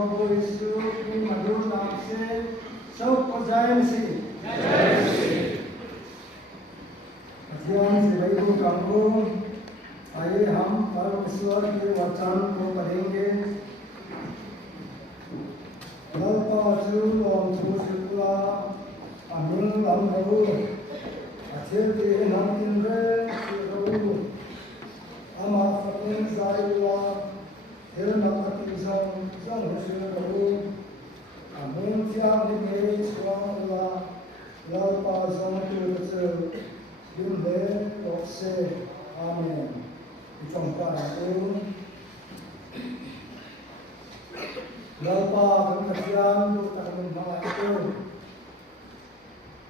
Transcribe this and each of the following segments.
Prabhu Isu ki madhur naam se सबको जय मसीह। अध्ययन से वैभव कांगो आइए हम परमेश्वर के वचन को पढ़ेंगे। लल्पा चूल ओम चूसुला अमिल लम्बरू अथिर्ति नंदिंद्रे शिरू अमा फतिन जायुला हिरनपति जंग Shirou Amen. Tiang di meja sekolah la lalpa zaman tu betul dimle okse. Amen. Dicongkar itu lalpa kemudian tu tak mengenal itu.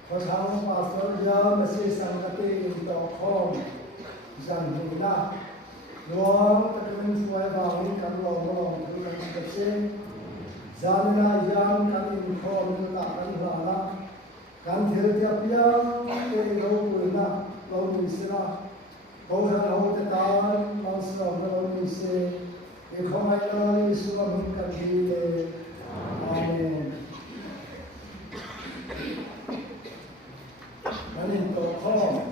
Pasang pasal dia masih sangat untuk kom jangan luang terkena suai bangun kalau orang terkena kecil. Jangan yang kami informasi akan hal kan terjadi kehidupan lalu misalnya orang orang terkait masalah lalu misalnya ekonomi semua mengkaji. Amen. Kami tokoh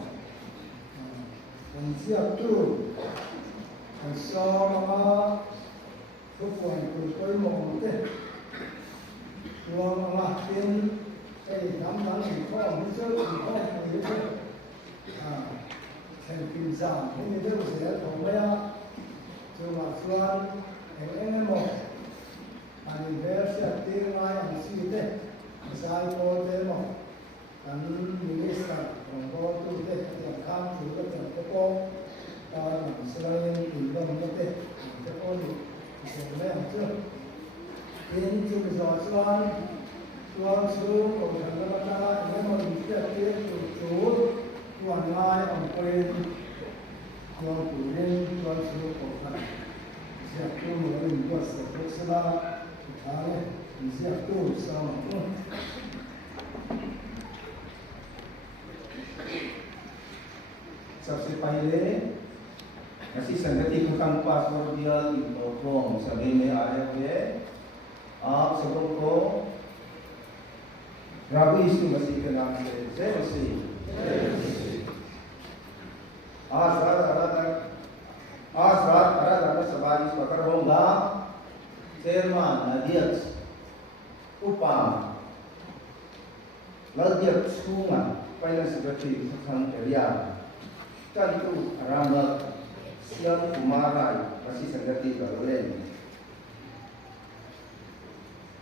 dan siap tu semua tujuan tujuan mungkin. Luang makin gambar itu muncul itu terpisah ini itu saya tahu cuma tuan yang mau anniversary yang sih deh misal kalau demo kan minister kalau tu deh yang kan juga terpotong dan selain itu deh terpotong misalnya tu ini juga soal suruh orang kata ini mau dikatakan tujuh tuan lain orang tuan kuning tuan suruh orang siapa orang buat sesuatu kita siapa sama सबसे पहले ऐसी संगति खत्म password दिया तो सभी में आए हुए आप सबों को प्रभु यीशु मसीह के नाम से जय मसीह। आज रात आराधना सभा इस प्रकार होगा। चेयरमैन अध्यक्ष उपाम अध्यक्ष सुमा पहले सेक्रेटरी संघ Tentu Ramat Siang Kumarai masih संगति करोलें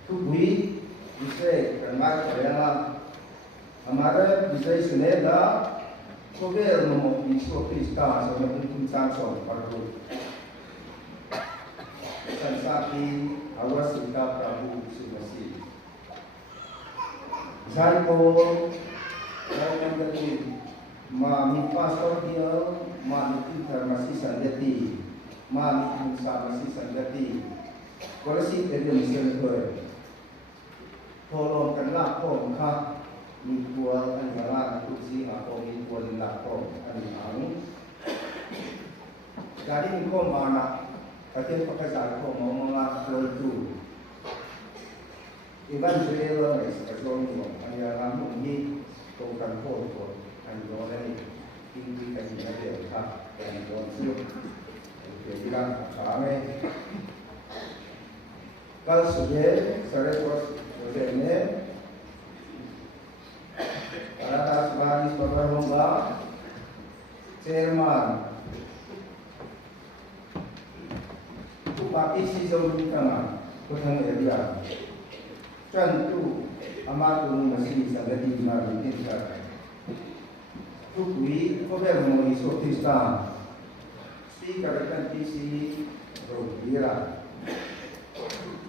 Tubuhi विषय करना करेगा हमारे विषय सुनेगा कोबेर नमो ईश्वर क्रिस्ता समय पुंचान सो पढ़ो संसार की अवश्यता प्रभु यीशु मसीह जायको जायको Mami pastor dia, mami kita masih sanjati, mami kita masih sanjati. Kalau sih dia mesti berdoa. Tolong kenlah pom kah, mikuan anjaran kursi atau mikuan laptop anjang. Jadi mikuan mana? Katanya pekerjaan kau mau mengatur tu. Iban jual sesuatu anjaran mungkin tongkan kau. Anh có đây kinh cái gì đó để học anh có siêu để đi làm khá này kalau sudah saya ini para tasbani sebagai lomba chairman upati si jauh kana kotang area tentu amat masih sangat dimana Tukui kober mo iso tista speaker kan tisi rodira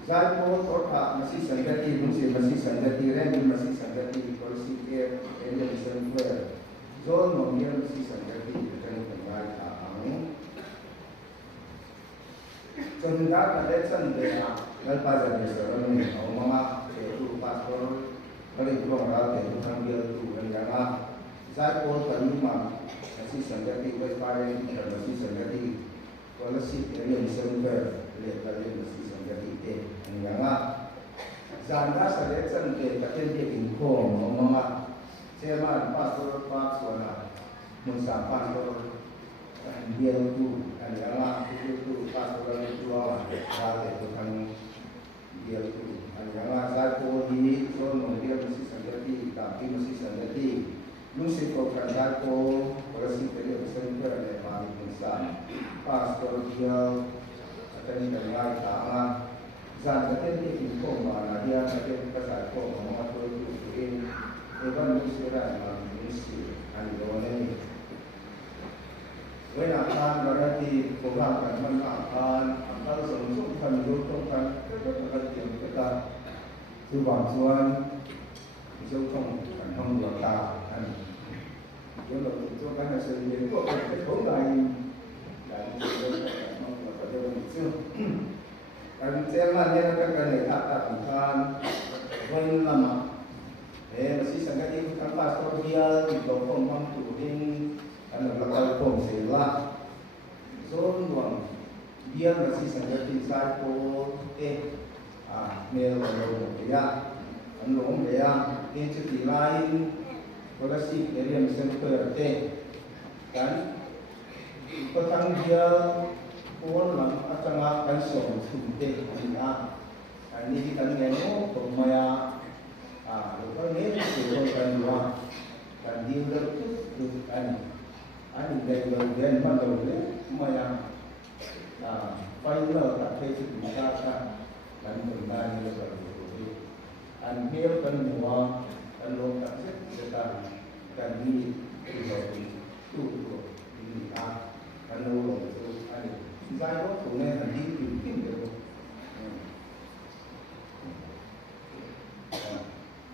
Zapo kota masih sanggati masih sanggati rem masih sanggati polisi care area somewhere zone nomor masih sanggati dengan pembaik ang Sonda election dea lalpaza besar ni mama itu pastor paling kurang rakyat itu ambil tu dengan Saya pun terima masih sanggati West Parent dan masih sanggati polisi area December lihat kalian masih sanggati Sanggati te nga zanda sa lesan te katen te inko mga chairman pastor pasona musa pastor dia tu nga tu pastor tu ada tu kan dia tu nga sa ko di so no dia mesti Sanggati tapi mesti Sanggati Lucy ko kanda ko kasi pero center ne mami musa pastor dia atani kanya tama zan katen te inko mana dia katen kasar ko mga to in evan musira mami musi ani done when akan berarti program kan akan antara solusi kan kan kita subang suan jauh kan hong ta kan chúng tôi cho các nhà sự nghiệp của cái số này là mong là có cho mình chưa anh xem là như các cái này thật là thành vân làm mà để mà sĩ sản cái các bà có bia đồ không mong chủ đinh anh là coi không sẽ là số luồng bia mà sĩ sản cái sai cô e mail là đồ để anh lồng để cái chữ gì lại Polisi area center te kan petang dia pun lam atanga kan som sunte ina ani kan ngeno pemaya lupa ni tu kan dua kan dia tu ani dari bagian mana tu maya final tak kait kita kan benar ni tu an mil kan dua Kalau tak sedang kami berjauh tu ini kalau itu ada saya waktu ni nanti mungkin tu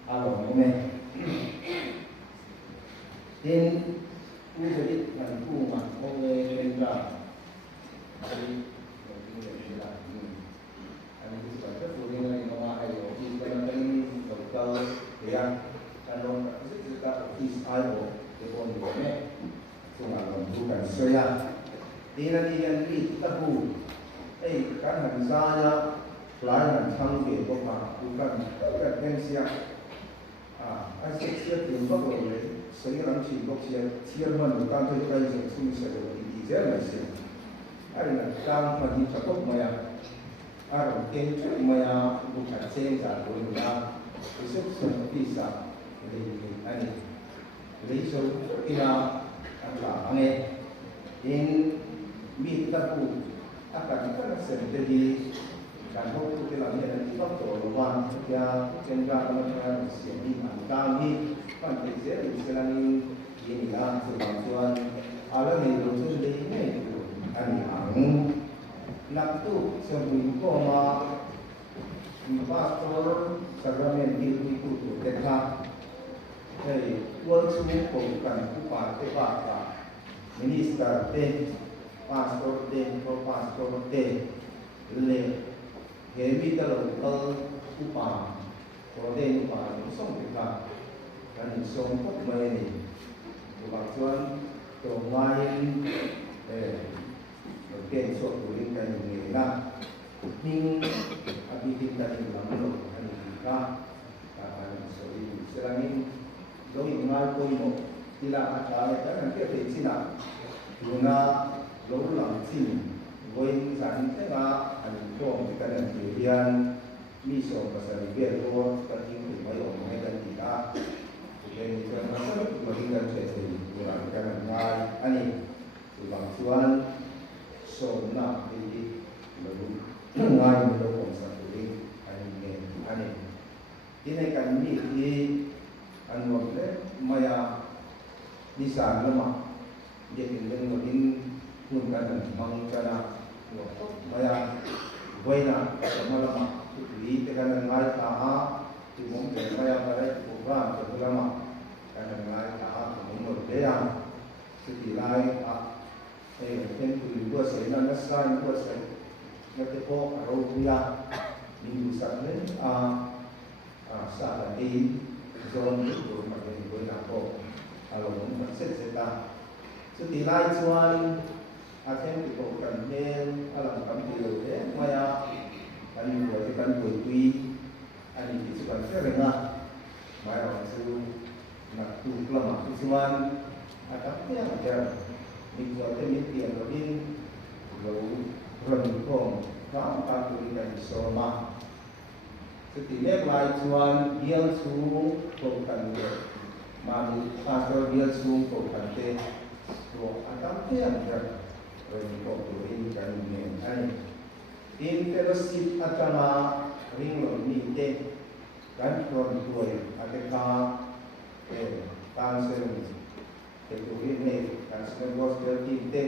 kalau ni in jadi nanti mak oleh kendra jadi ini sebabnya boleh ni nama ayo kita nanti doktor yang kalau kita isaiah depan ini cuma bukan saya ini yang kita bu kan saya pelayan tanggung bukan bukan siap asyik siap yang boleh saya orang sibuk siap bukan tu kita yang susah di jalan sih ada काम मधी चकोप मया आरो केन मया बुkan saya boleh Besok bisa ini so ina angin in kita pun akan kita sendiri dan waktu kita lihat kita tolong ya kendra macam sini kami kan kerja di sini ini lah sebantuan alam itu sendiri ini ani nak tu sebelum koma pastor Sagramen itu dekat world bukan upah tebak minister pastor pastor le heavy terlalu upah kode upah song dekat dan song kok ini kebacuan domain mungkin suatu lingkungan ini lah Ning abitin dari Lampung dan kita selangin doi ngal koi mo tidak ada kan kita tidak guna lalu langsing goin san tengah anjong kita dan kemudian miso pasal dia tu terjun ke mayo dan kita kemudian kita masuk meninggal jadi orang kan ngai ani bangsuan sona di lalu ngai melo satu ani ini kan ni anu maya bisa lama jadi dengan pun kan mangkana waktu maya buena sama lama di tekan ngai taha di mungkin maya pada program terlama kan ngai taha umur dia setilai tentu dua senan nasan dua sen Ngetepo Arabia minggu sabtu saat ini zon itu makin berlaku kalau masih kita setilai cuan akan dibuatkan mail alam kami maya anh vừa thì cần tuổi quy anh thì chỉ cần phép là mai ở sư là tu làm tu suan atau tiang jam di luar tempat yang lebih rendah kamu tak boleh disoma setiap lain suan dia suruh bukan dia malu pasal dia suruh bukan dia so atau tiang jam rendah tu ini kan ini in fellowship agama ringlon ni te kan tuan tuai adeka council itu ini council gospel te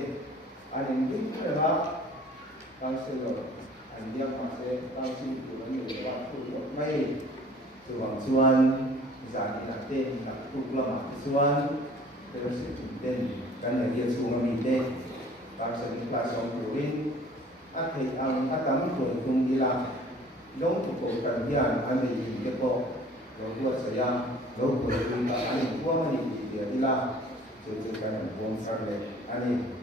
anin itu adalah council andia masih council itu ini waktu mai suang suan jadi nanti nak tu lama suan terus te kan dia suang ni te council kelas orang tuin akhir ang atam tuan tung hilang dong tukul kandian ane di depo buat saya lo boleh minta ane buat ane di dia hilang sesuatu buang sarle ane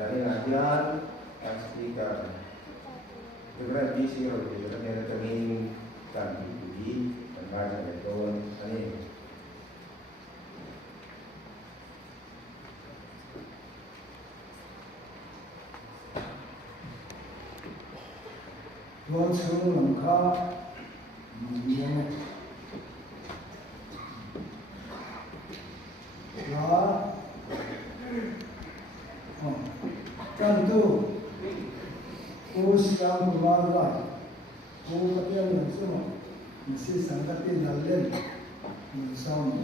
dari najian speaker beberapa visi orang beberapa training dan di dan betul ane Tuan suruh langkah mengenai lah, tentu usiang keluarga, ketiak yang semua mesti sangat dalam bersama.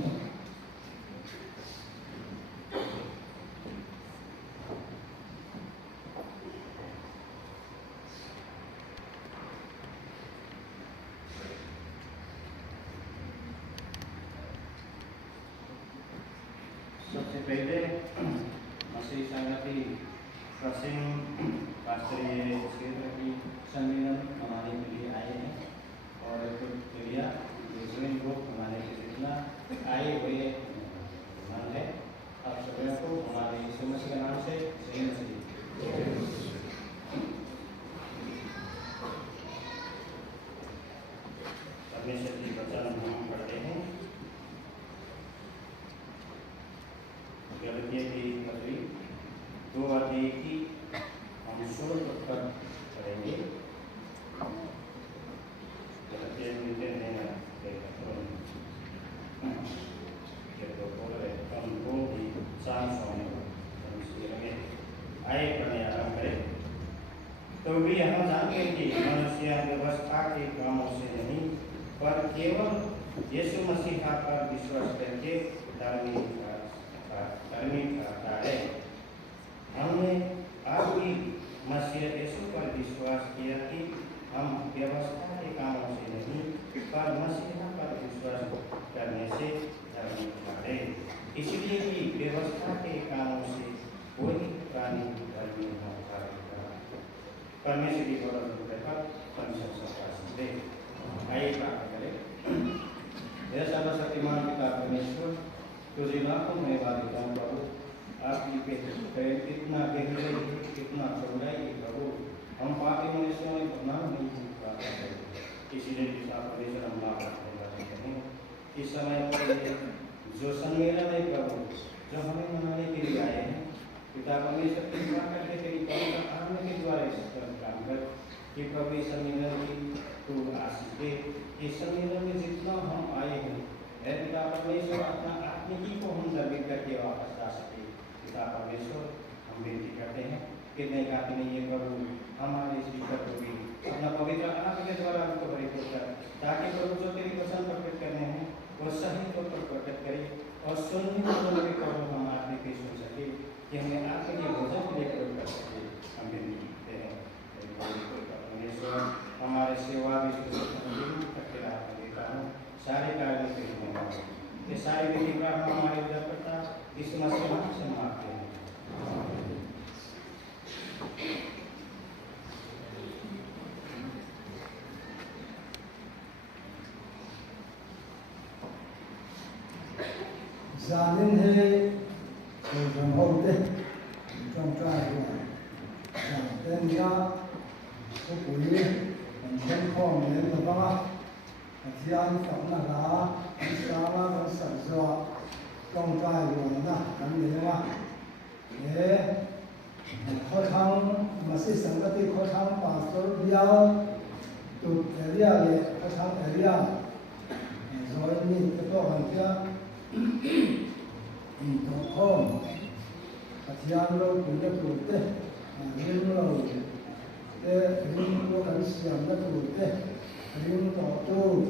सबसे पहले मसीह संगति प्रसिंग राष्ट्रीय क्षेत्र की सम्मेलन हमारे के लिए आए हैं और क्रिया दूसरे लोग हमारे के जितना आए हुए मन है आप सभी को हमारे यीशु मसीह के नाम से जय मसीह। परमेश्वर की वचन हम पढ़ते हैं गलतियों की पत्री 2 अध्याय की हम 16 तक पढ़ेंगे। गलतियों नीचे नहीं तो बोल रहे हम दो ही 400 में आए पढ़ने आरंभ करें। तो भी हम जानते हैं कि मनुष्य व्यवस्था के कामों से नहीं पर केवल यीशु मसीह पर विश्वास करके धर्मी करता है। हमने आपकी मसीह यीशु पर विश्वास किया कि हम व्यवस्था के कामों से नहीं पर मसीह पर विश्वास करने से धर्मी ठहरे। इसलिए कि व्यवस्था के कामों से कोई प्राणी धर्मी न होता। परमेश्वर की परमेश्वर आइए प्रार्थना करें। यह सर्वशक्तिमान पिता परमेश्वर तुझे लाखों में देता हूँ प्रभु, आपकी कितना गहराई कितना चौड़ाई है प्रभु, हम पापी मनुष्यों में अपना नहीं सीख पाते हैं। इसीलिए पिता परमेश्वर हम माफ करते हैं। इस समय पर जो सम्मेलन है प्रभु, जो हमें मनाने के लिए आए हैं, पिता परमेश्वर कृपा करके तेरी पवित्र आत्मा के द्वारा इस पर काम कर कि प्रभु इस सम्मेलन की तू आशीष दे। इस सम्मेलन में जितना हम आए हैं पिता परमेश्वर अपना आत्मिकी को हम दर्पित करके वापस ला सके। पिता परमेश्वर हम विनती करते हैं कितने काफी नहीं है प्रभु, हमारे स्पीकर को भी अपना पवित्र आत्मा के द्वारा हमको परिपूर्ण कर, ताकि प्रभु जो तेरी पसंद प्रकट करने हैं वो सही तौर पर प्रकट करे और सुनने वालों भी प्रभु हम आपने पेश हो सके कि हमें आपके लिए भोजन लेकर कर सके। हम विनती करते हैं परमेश्वर हमारे सेवा भी करके देता हूँ सारे कार्यों के ये सारी विधि प्रार्थना हमारे उधर करता इस मसीह नाम से मांगते हैं। जानिन है तो हम होते trong trai của đảng tên gia có quý Pathian phật na la sama con sạch dọa trong trai ruộng na cắn nhớ mà để khó khăn mà sẽ sang cái khó khăn pastor biao tụt area để khó khăn area rồi nhìn cái đó hoàn thiện tổ không Pathian lâu cũng đã tụt đấy riêng lâu riêng lâu cảnh xiêm đã tụt đấy riêng tổ tu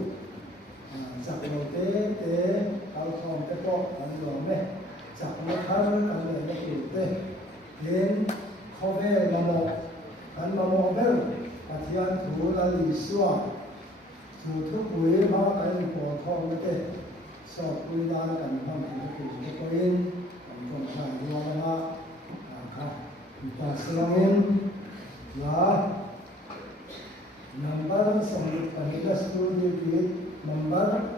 giặc lâu tế cao phong cái đó ăn đường đấy giặc nó khá ăn đường nó tụt đấy đến khó về mà một ăn mà một về Pathian thủ là lý xua thủ thức quý mà cái bộ thông cái sọt quý đa là cảnh phong thủ cái quý cảnh phong phải đưa ra kita selangin lah number sampai pada school di number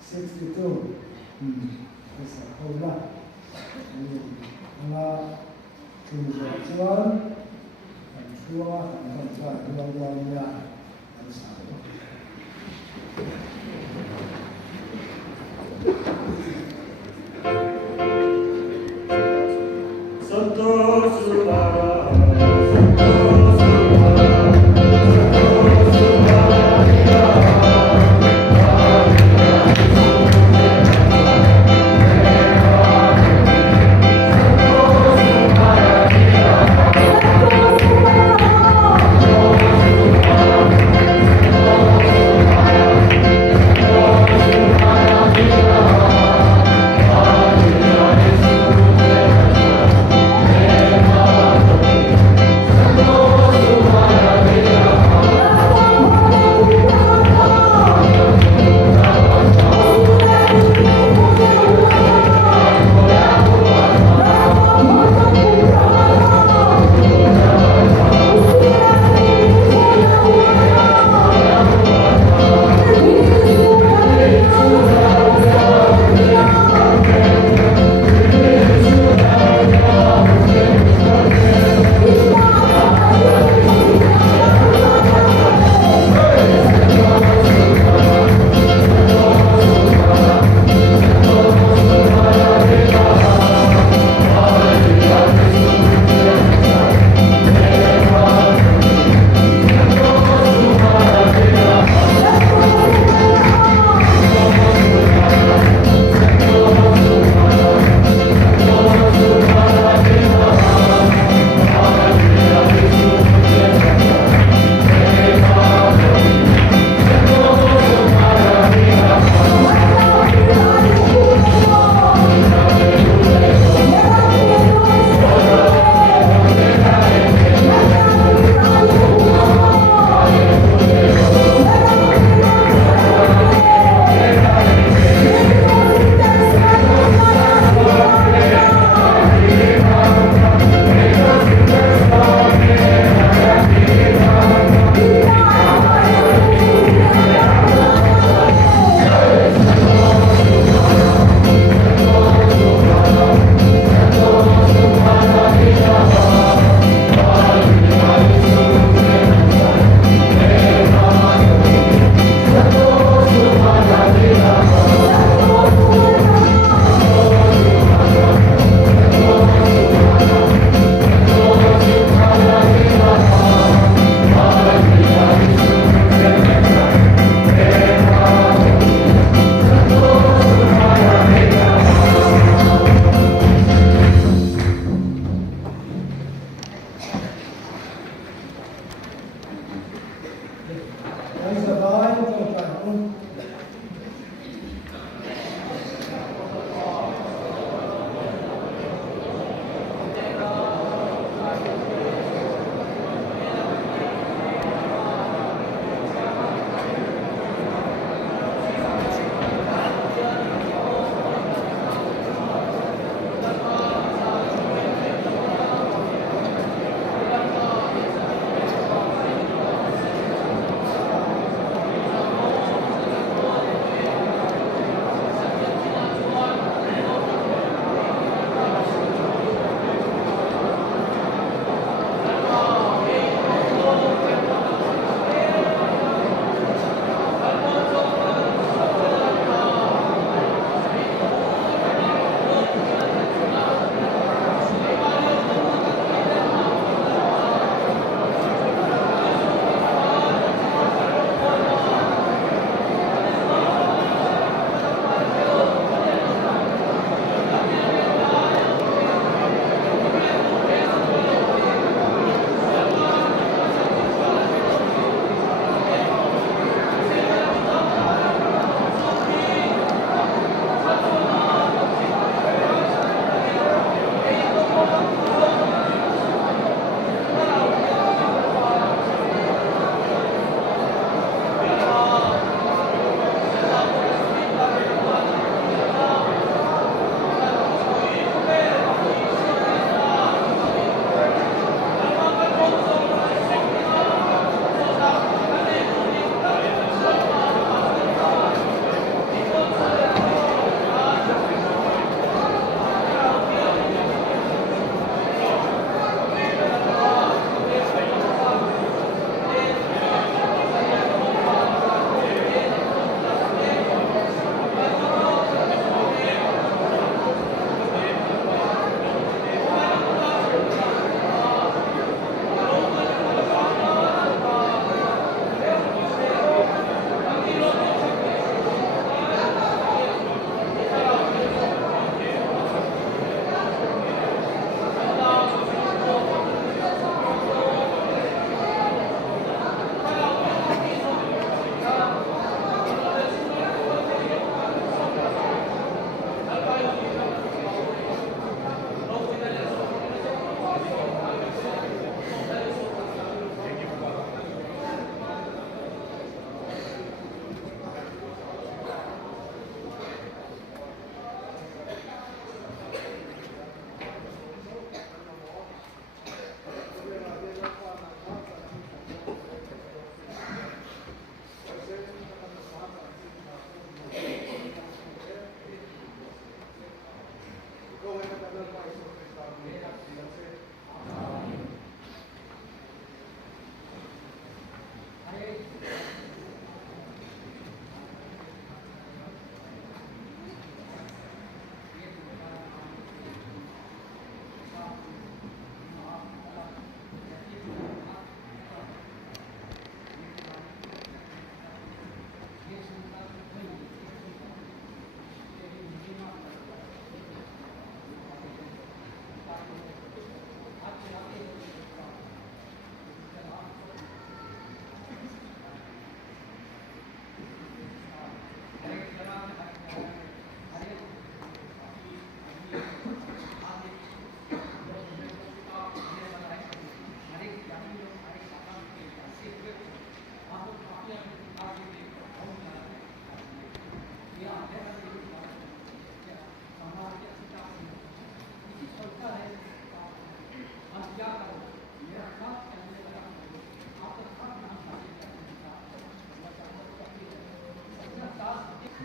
62 bisa kau lah ini Allah Tuhan dua-duanya dan satu.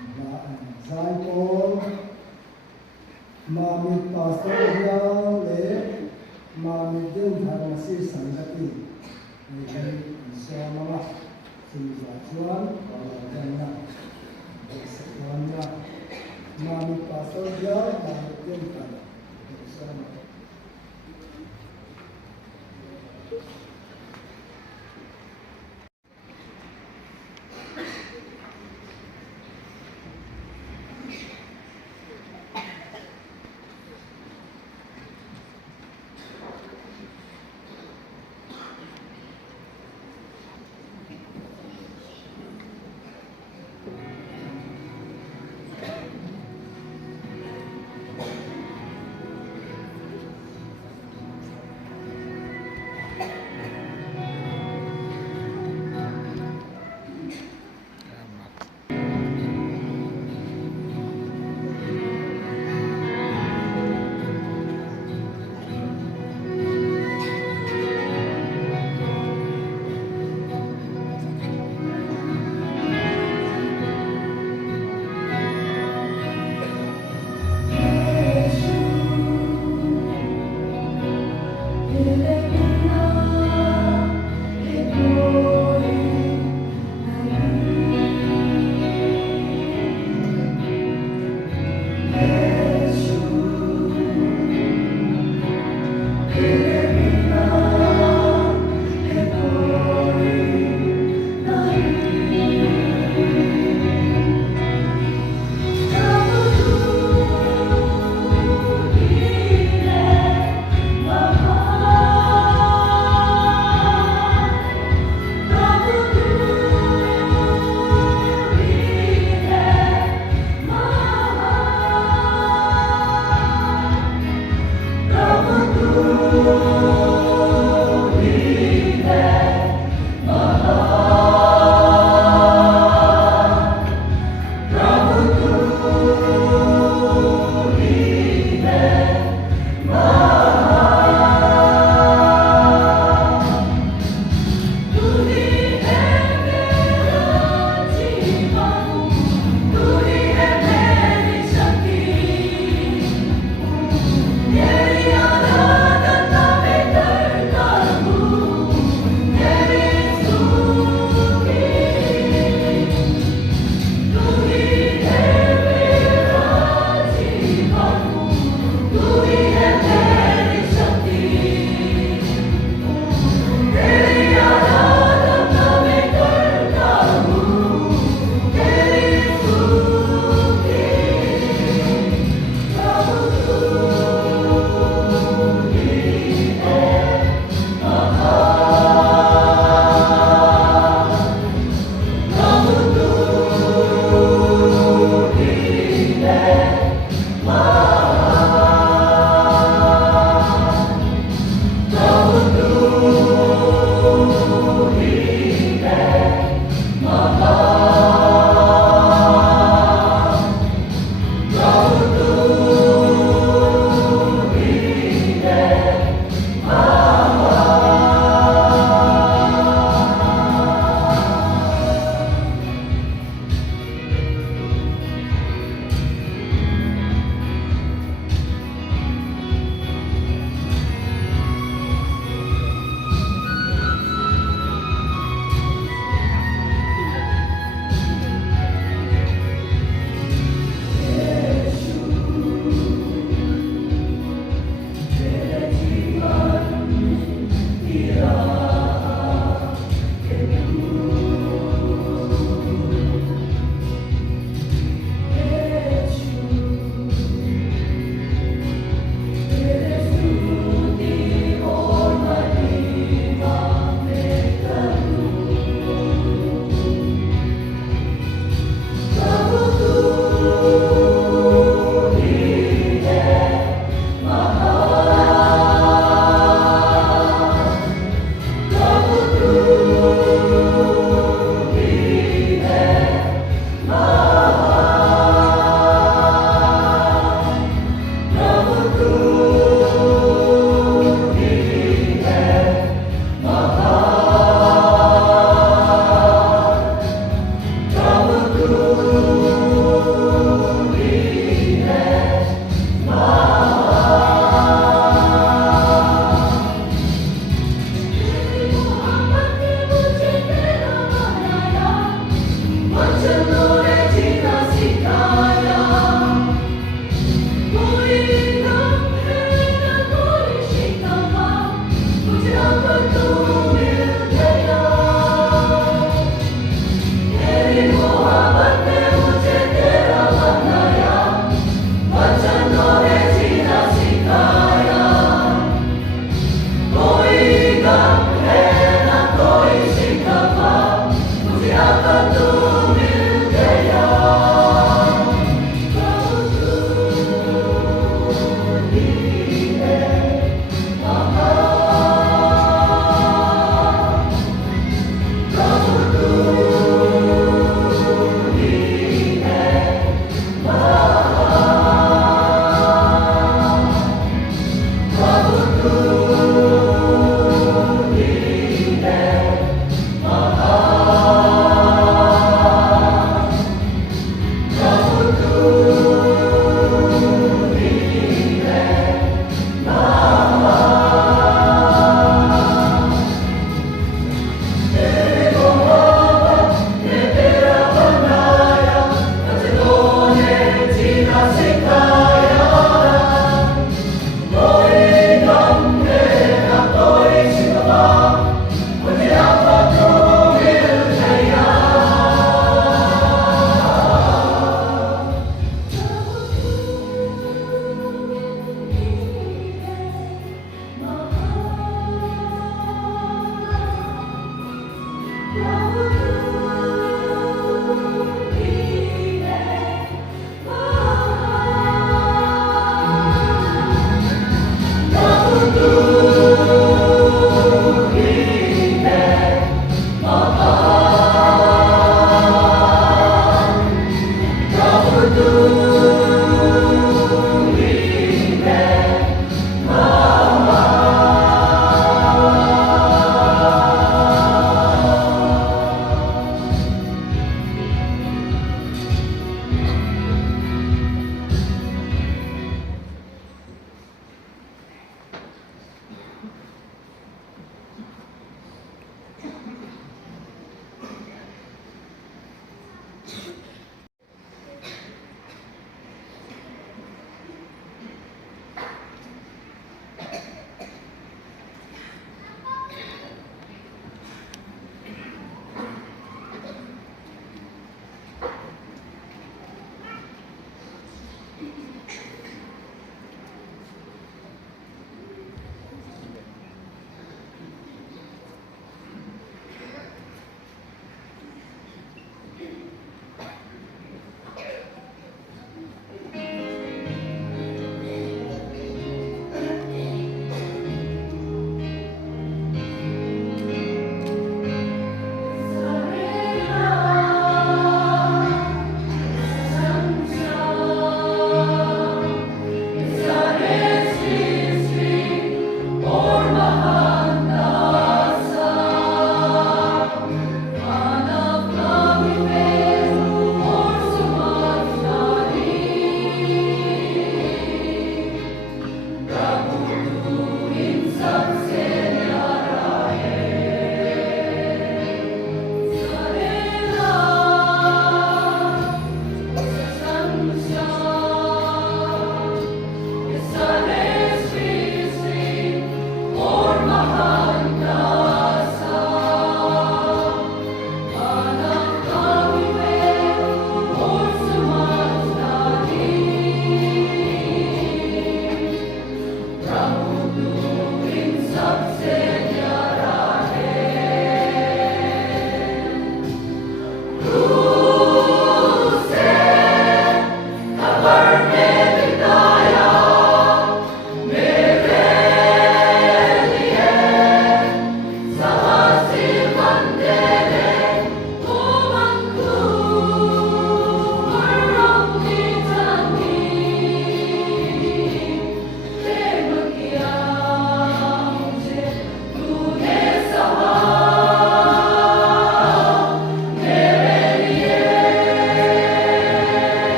Zai ko Mami Pastor Hiao le Mami Din Dharmasi Sangati Ini Sama Sinjajuan Wajana Semuanya Mami Pastor Hiao Mami Din Dharmasi Sama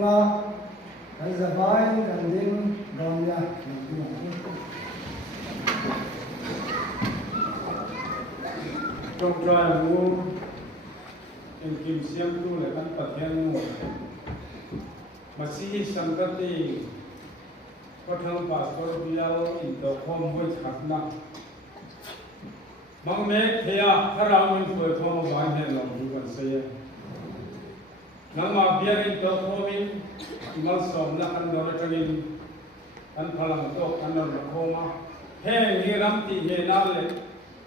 nga kan zabai kan ding gomya trong trai mu em kim siam tu le kan pathian mu masi sangati pathang pastor bial in the home with khatna mang me thea tharang min phoi thom ba he long du kan se nama biar in the home in mal som na kan do tangin kan phalang to kan no khoma he ni ram ti he na le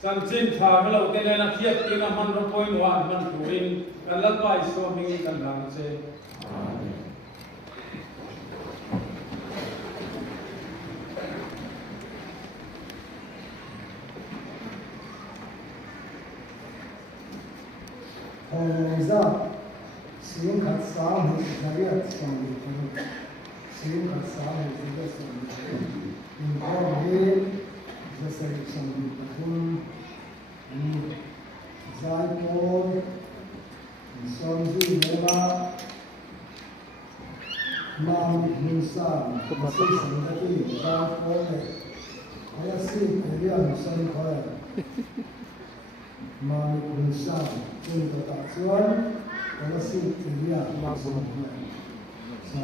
chan chin tha lo te le na thiat ti na man ro poi wa man tuin kan la pai so mi kan lang se za sim khat sa hu zariat sang ni sim khat sa hu zariat sang ni in ko he za sai sang ni pathum zai ko som ji lema ma min sa ma si sang da ti za ko le aya si ria no san ko ma min sa chung ta ta chuan kana si ria ma so sa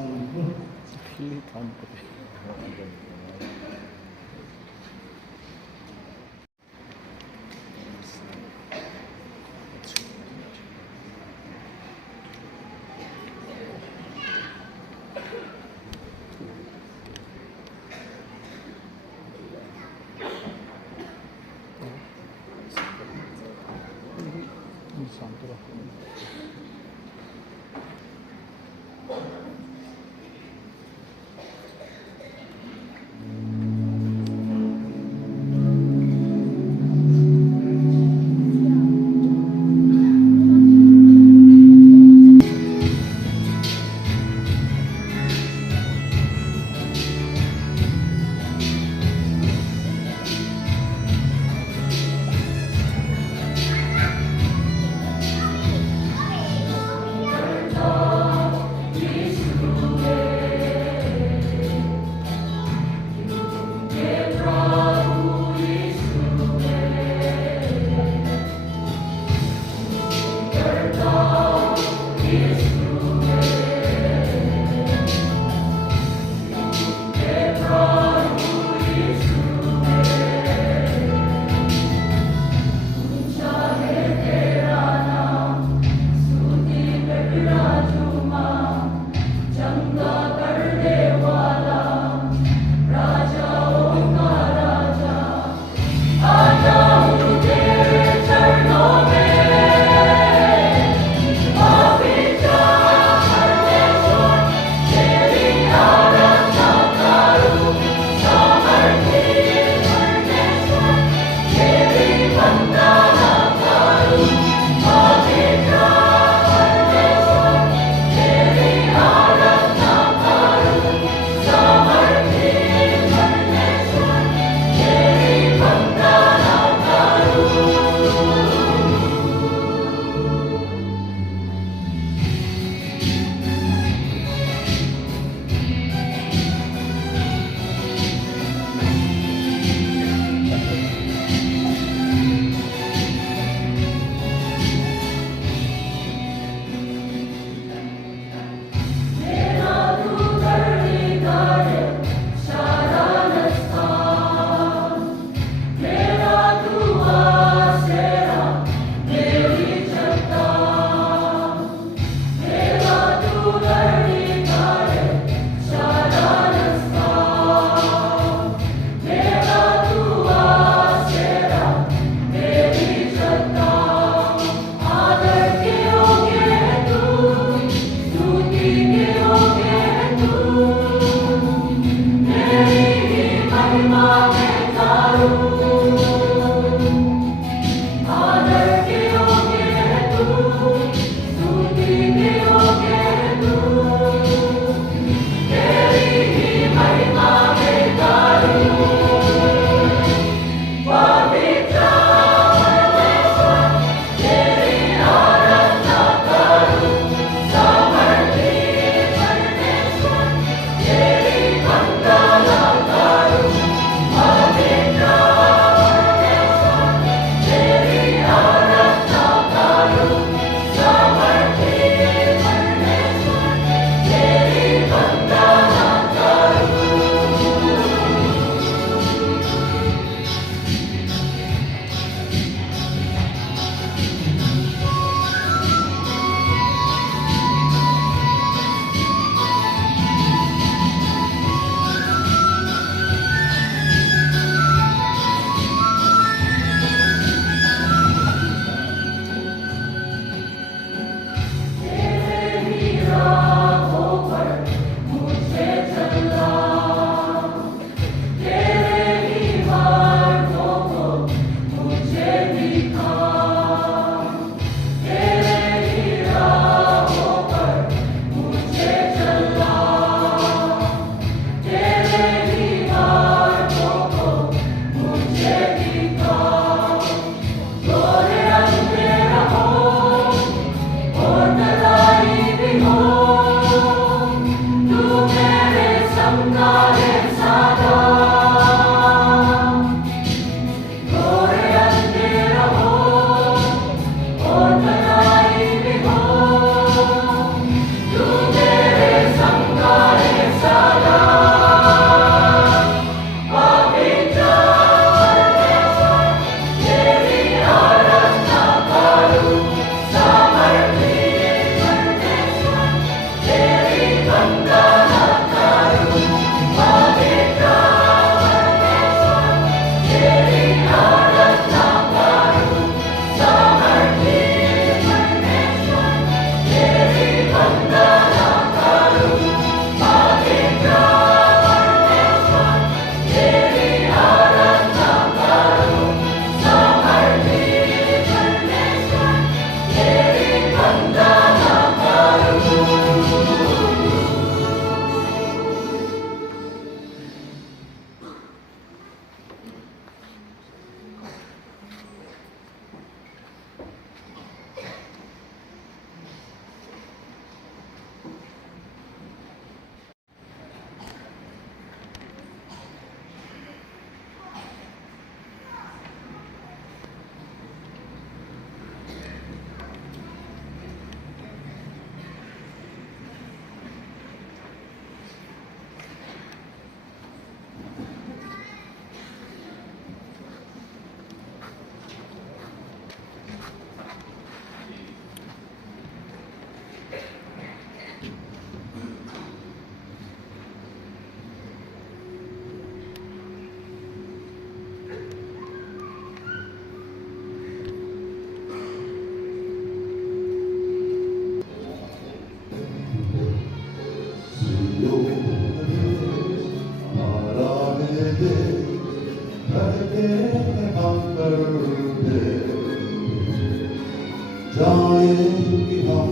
जाएंगे हम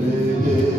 लेके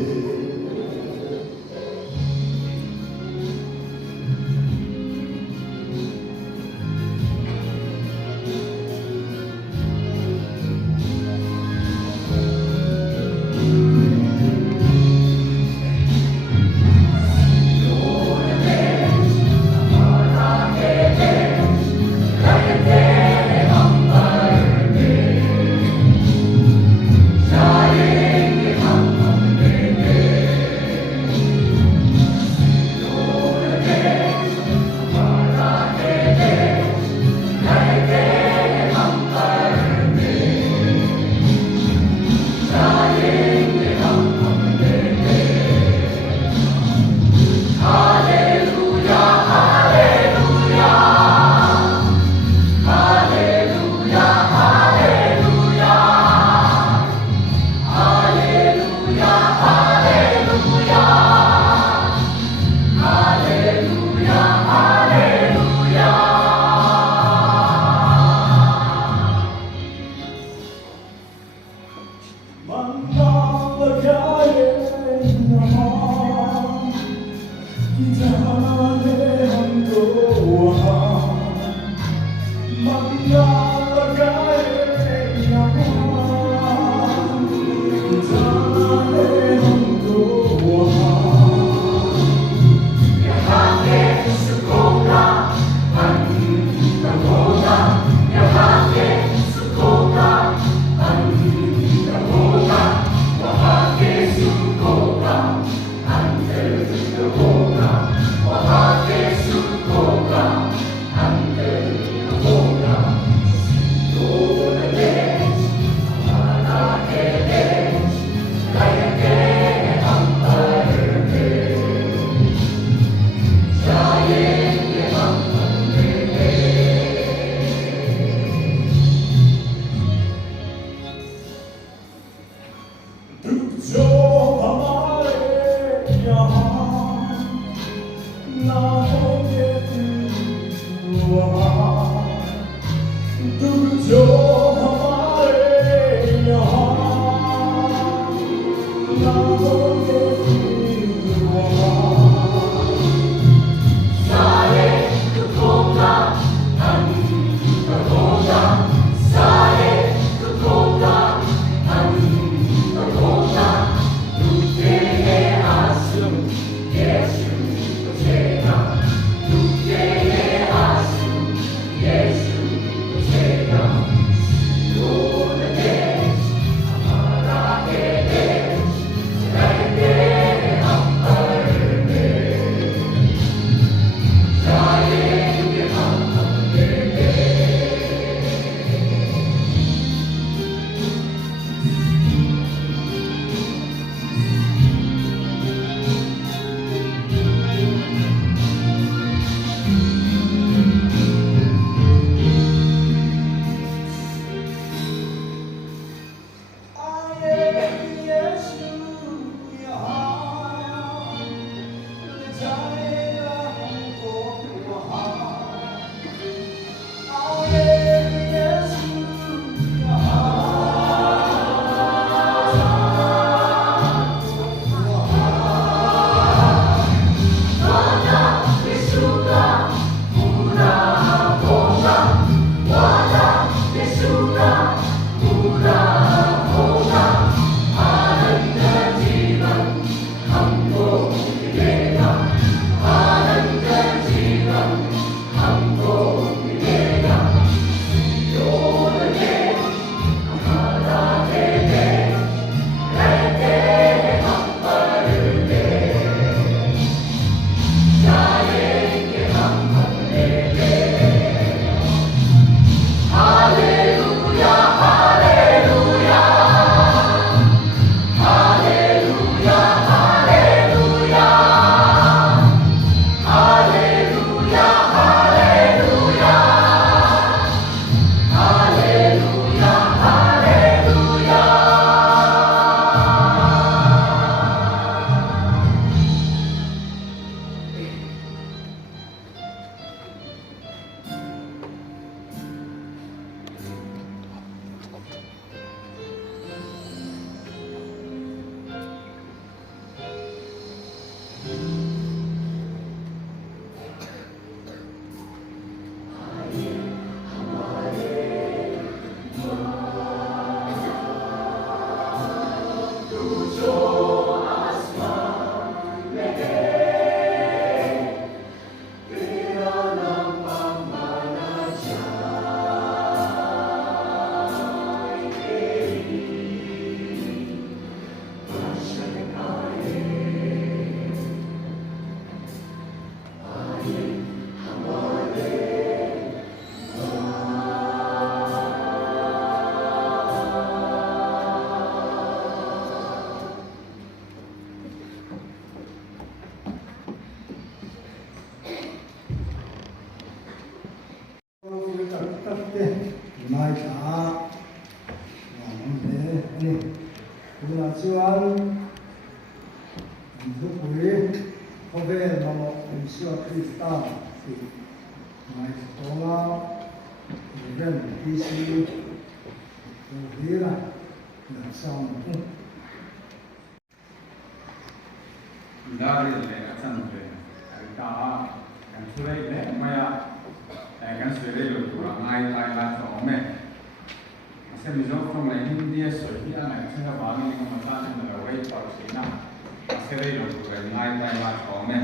Yeah. นี่คือเราชวนทุกปีเขาเป็นมนุษย์เชื่อคริสต์ที่มาตัวเราเรื่องที่สิ่งที่เราสร้างได้เลยอาจารย์เลยแต่การช่วยเนี่ยไม่การช่วยได้หรือตัวง่ายตายละสองแม่เส้นจบตรงไหนที่เดียสวยที่อะไรซึ่งก็บางทีมันตั้งเป็นเอาไว้ต่อสีน้ำเส้นได้หรือตัวง่ายตายละสองแม่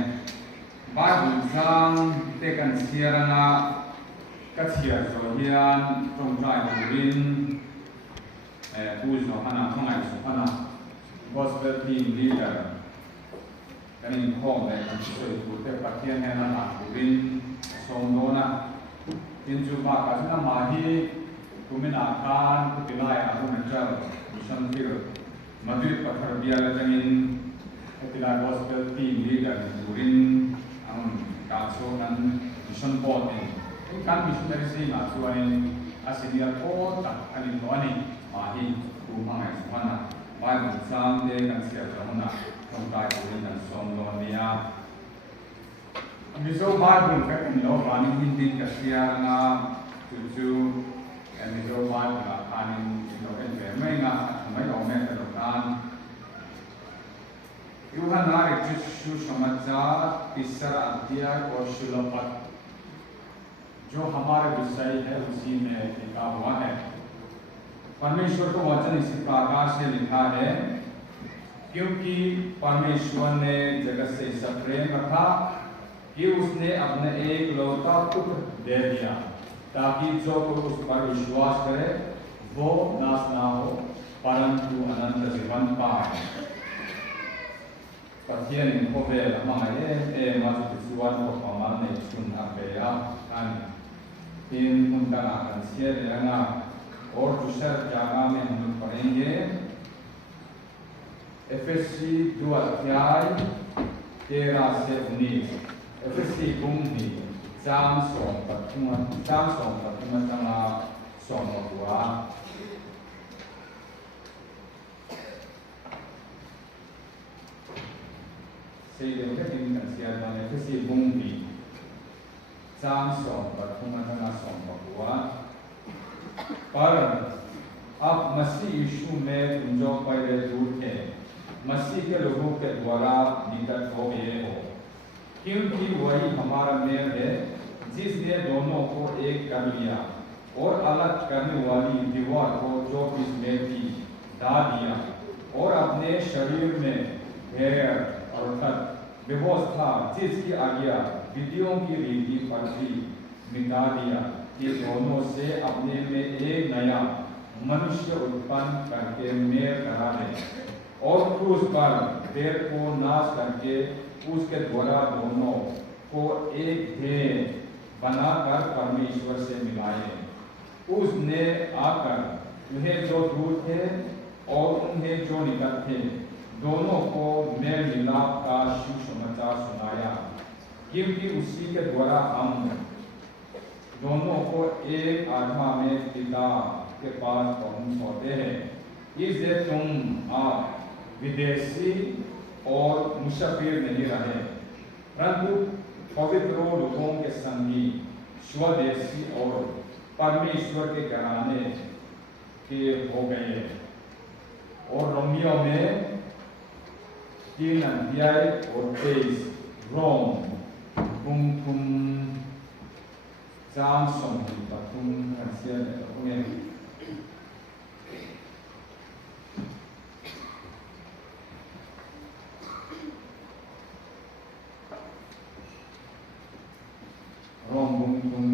บ้านบุญสร้างเด็กกันเสียนะก็เสียโซเฮียนตรงใจบุรินผู้สอนนะท่องไงสอนนะ gospel team leader kan inform dan sesuai itu perhatian yang nak burin sondona injuba kasih mahi kuminakan kutilai aku mencal mission field madrid perhatian dengan kutilai gospel team leader burin kaso dan mission board ini kan missionary sih masukin asyik kota kan itu ani mahi kumai mana baik sampai kan siapa mana trong tai của mình là song lo nia miso ba bun ka kan lo rani hin din ka sia na chu miso ba ka anin lo en ve mai nga mai lo me ka lo kan yuhana ri chu समाचार तीसरा अध्याय और शुलपत जो हमारे विषय है उसी में लिखा हुआ है परमेश्वर का वचन इसी प्रकार से लिखा है क्योंकि परमेश्वर ने जगत से ऐसा प्रेम रखा कि उसने अपने एक लौता पुत्र दे दिया ताकि जो कोई उस पर विश्वास करे वो नाश ना हो परंतु अनंत जीवन पाए Perhatian yang kobel mengenai masuk kesuan performaในชุนอาเบียกันin untuk akan share dengan और दूसरा जगह में हम लोग पढ़ेंगे एफएससी 2 अध्याय 13 से 19 एफएससी भूमि जाम सोम पत्थुम तंगा सोम हुआ sehingga kita siapa एफएससी भूमि जाम सोम पत्थुम तंगा सोम हुआ पर अब मसीह यीशु में तुम जो पहले दूर थे मसीह के लोगों के द्वारा निकट हो गए हो क्योंकि वही हमारा मेल है जिसने दोनों को एक कर लिया और अलग करने वाली दीवार को जो इस मेल की ढा दिया और अपने शरीर में भेड़ अर्थात व्यवस्था जिसकी आज्ञा विधियों की रीति पर भी मिटा दिया कि दोनों से अपने में एक नया मनुष्य उत्पन्न करके मेल करा दे और क्रूस पर देर को नाश करके उसके द्वारा दोनों को एक देह बनाकर परमेश्वर से मिलाए उसने आकर उन्हें जो दूर थे और उन्हें जो निकट थे दोनों को मेल मिलाप का सुसमाचार सुनाया क्योंकि उसी के द्वारा हम दोनों को एक आत्मा में पिता के पास पहुंच होते हैं इससे तुम आप विदेशी और मुसाफिर नहीं रहे परंतु पवित्र लोगों के संगी स्वदेशी और परमेश्वर के घराने के हो गए और रोमियो में 3 अध्याय और 23 रोम तुम जाम सोमहि पतुम हंसिया उन्हें रोम तुम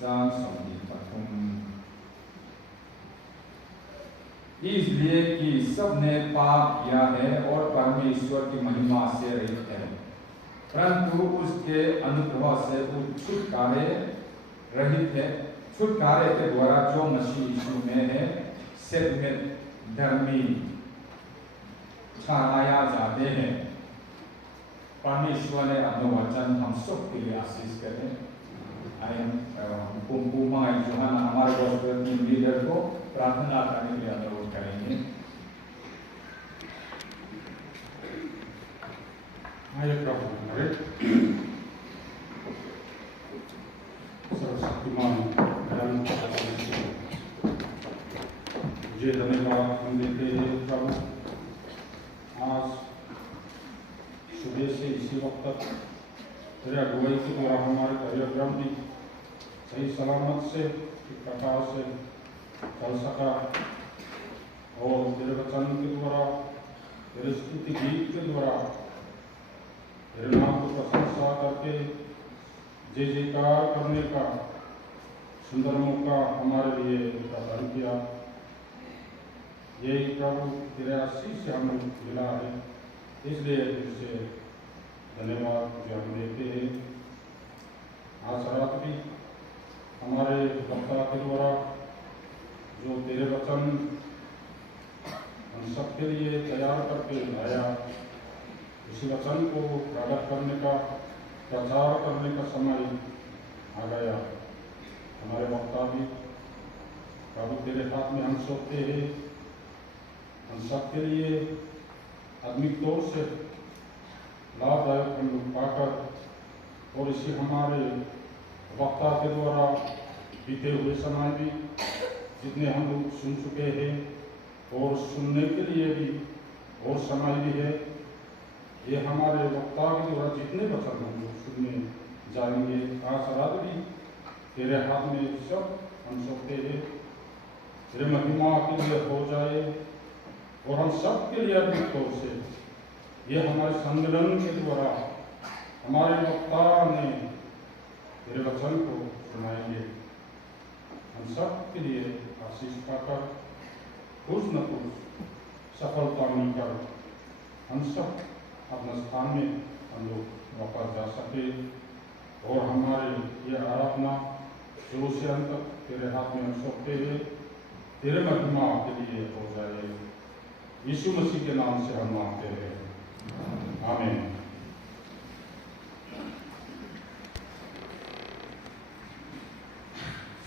जाम सोमहि पतुम इसलिए कि सबने पाप किया है और परमेश्वर की महिमा से रहित है परंतु उसके अनुग्रह से छुटकारे रहित है छुटकारे के द्वारा जो मसीह यीशु में है सिर्फ में धर्मी ठहराया जाते हैं परमेश्वर ने अपना वचन हम सब के लिए आशीष करें हमारे गॉस्पेल टीम लीडर को प्रार्थना करने के लिए अनुरोध करेंगे तुझे धन्यवाद हम देते हैं प्रभु। आज सुबह से इसी वक्त तक तेरे अगुवाई के द्वारा हमारे कार्यक्रम भी सही सलामत से एक प्रकार से चल सका और तेरे वचन के द्वारा, तेरे स्तुति गीत के द्वारा तेरे नाम को प्रशंसा करके जय जयकार करने का सुंदर मौका हमारे लिए प्रदान किया। यही प्रभु तेरे आशीष से हमें मिला है, इसलिए तुझसे धन्यवाद जो हम देते हैं। आज रात भी हमारे वक्ता के द्वारा जो तेरे वचन हम सबके लिए तैयार करके लाया, उसी वचन को प्रकट करने का, प्रचार करने का समय आ गया। हमारे वक्ता भी प्रभु तेरे हाथ में हम सौंपते हैं। हम सबके लिए आत्मिक तौर से लाभदायक हम लोग पाकर और इसी हमारे वक्ता के द्वारा बीते हुए समय भी जितने हम लोग सुन चुके हैं और सुनने के लिए भी और समय भी है, ये हमारे वक्ता के द्वारा जितने वचन हम लोग सुनने जाएंगे, आज रात भी तेरे हाथ में सब हम सौंपते हैं। तेरे महिमा के लिए हो जाए और हम सब के लिए अधिक तौर से ये हमारे सम्मेलन के द्वारा हमारे वक्ता ने तेरे वचन को सुनाएंगे। हम सब के लिए आशीष पाकर कुछ न कुछ सफलता मिलकर हम सब अपने स्थान में हम लोग वापस जा सके और हमारे ये आराधना शुरू से अंत तक तेरे हाथ में हम सौंपते हैं, तेरे महिमा के लिए हो जाए। यीशु मसीह के नाम से हम मांगते हैं, आमीन।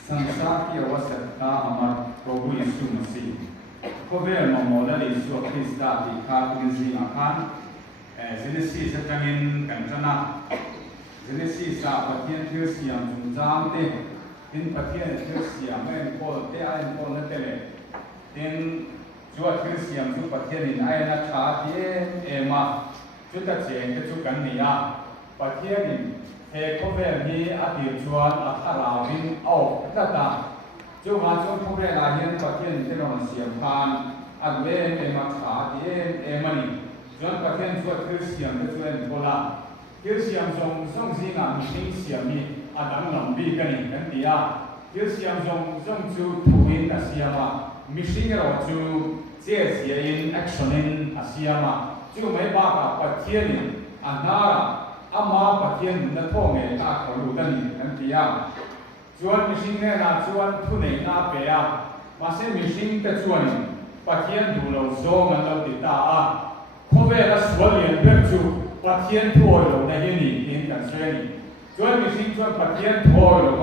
संसार की आवश्यकता हमारे प्रभु यीशु मसीह को वे ममोला यीशु क्रिस्ता की खातिर आखान जेनेसिस जंगिन कंचना जेनेसिस पथियन थिरसियम जुमजामते इन पथियन थिरसियम में पोलते आइन पोलते इन जो थिरसियम जो पथियन इन आयना खाते एमा जो तचें के जो कन्या पथियन इन को वे भी आदिर जुआन अथाराविन औ तता जो वाचन को वे लाहिन पथियन थिरसियम खान अगले एमा खाते एमनी John Pathen cho Christian the Juan Bola Christian Zong Zina Ming Siami Adam Lambi Gani and Dia Christian Zong Ju Tuin Asiama Mishing or Ju Sia in action in Asiama Ju May Baka Patien Anara Ama Patien the Tongue Akaludan and Dia Juan Mishing na Juan Tune na Pea Mase Mishing the Juan Patien Dulo Zong and Lodita Kovera Swallian Virtue, Patien Toil, Nahini, in Kansani. Join me sing to Patien Toil,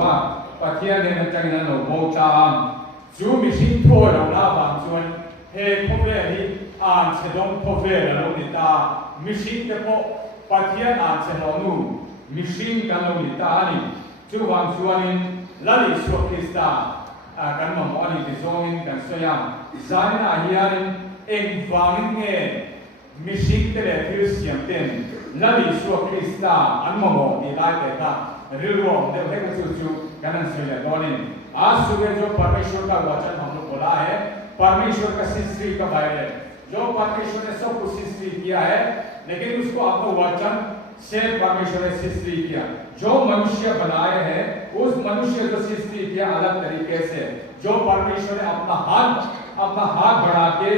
Patien and Janano, Mota, Zoom machine Toil, Lava, Join, Hey Poveri, and Sedon Povera, Lonita, Machine the Patien and Sedonu, Machine Canonitani, Juan Juanin, Lali Sokista, Ganmamoni, the Zonin, Kansayam, Zana Hiarin, in Vangin. Mishing the Christian ten, Lali Sua Christa, Anmomo, the Light, Riluom, the Legacy, Ganansuya, Donin, Asujo Parmeshurka, Wachan Hamukola, Parmeshurka Sistri Kabire, Joe Parmeshur Sopu Sistri Kia, Negenusko Apo Wachan, Same Parmeshur Sistri Kia, Joe Manushia Banaya, Us Manushia Sistri Kia, Alam Tarike, Joe Parmeshur अपना हाथ बढ़ा के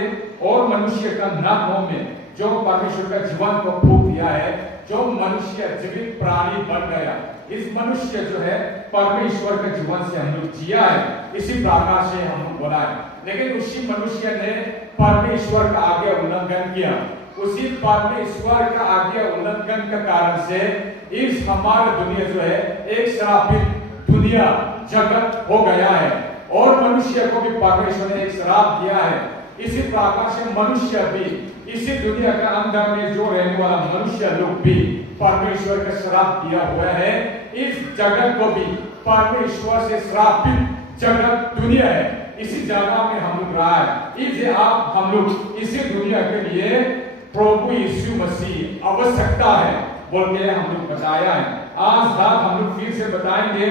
और मनुष्य का नाक मुंह में जो परमेश्वर का जीवन को फूंक दिया है, जो मनुष्य जीवित प्राणी बन गया, इस मनुष्य जो है परमेश्वर के जीवन से हम लोग जिया है, इसी प्रकार से हम लोग बोला है। लेकिन उसी मनुष्य ने परमेश्वर का आज्ञा उल्लंघन किया, उसी परमेश्वर का आज्ञा उल्लंघन के कारण से इस हमारा दुनिया जो है एक श्रापित दुनिया जगत हो गया है और मनुष्य को भी परमेश्वर ने एक श्राप दिया है। इसी प्रकार से मनुष्य भी इसी दुनिया के अंदर में जो रहने वाला मनुष्य लोग भी परमेश्वर का श्राप दिया हुआ है। इस जगत को भी परमेश्वर से श्रापित जगत दुनिया है, इसी जगह में हम लोग रहा है, इसे आप हम लोग इसी दुनिया के लिए प्रभु यीशु मसीह आवश्यकता है बोल के हम लोग बताया है। आज रात हम लोग फिर से बताएंगे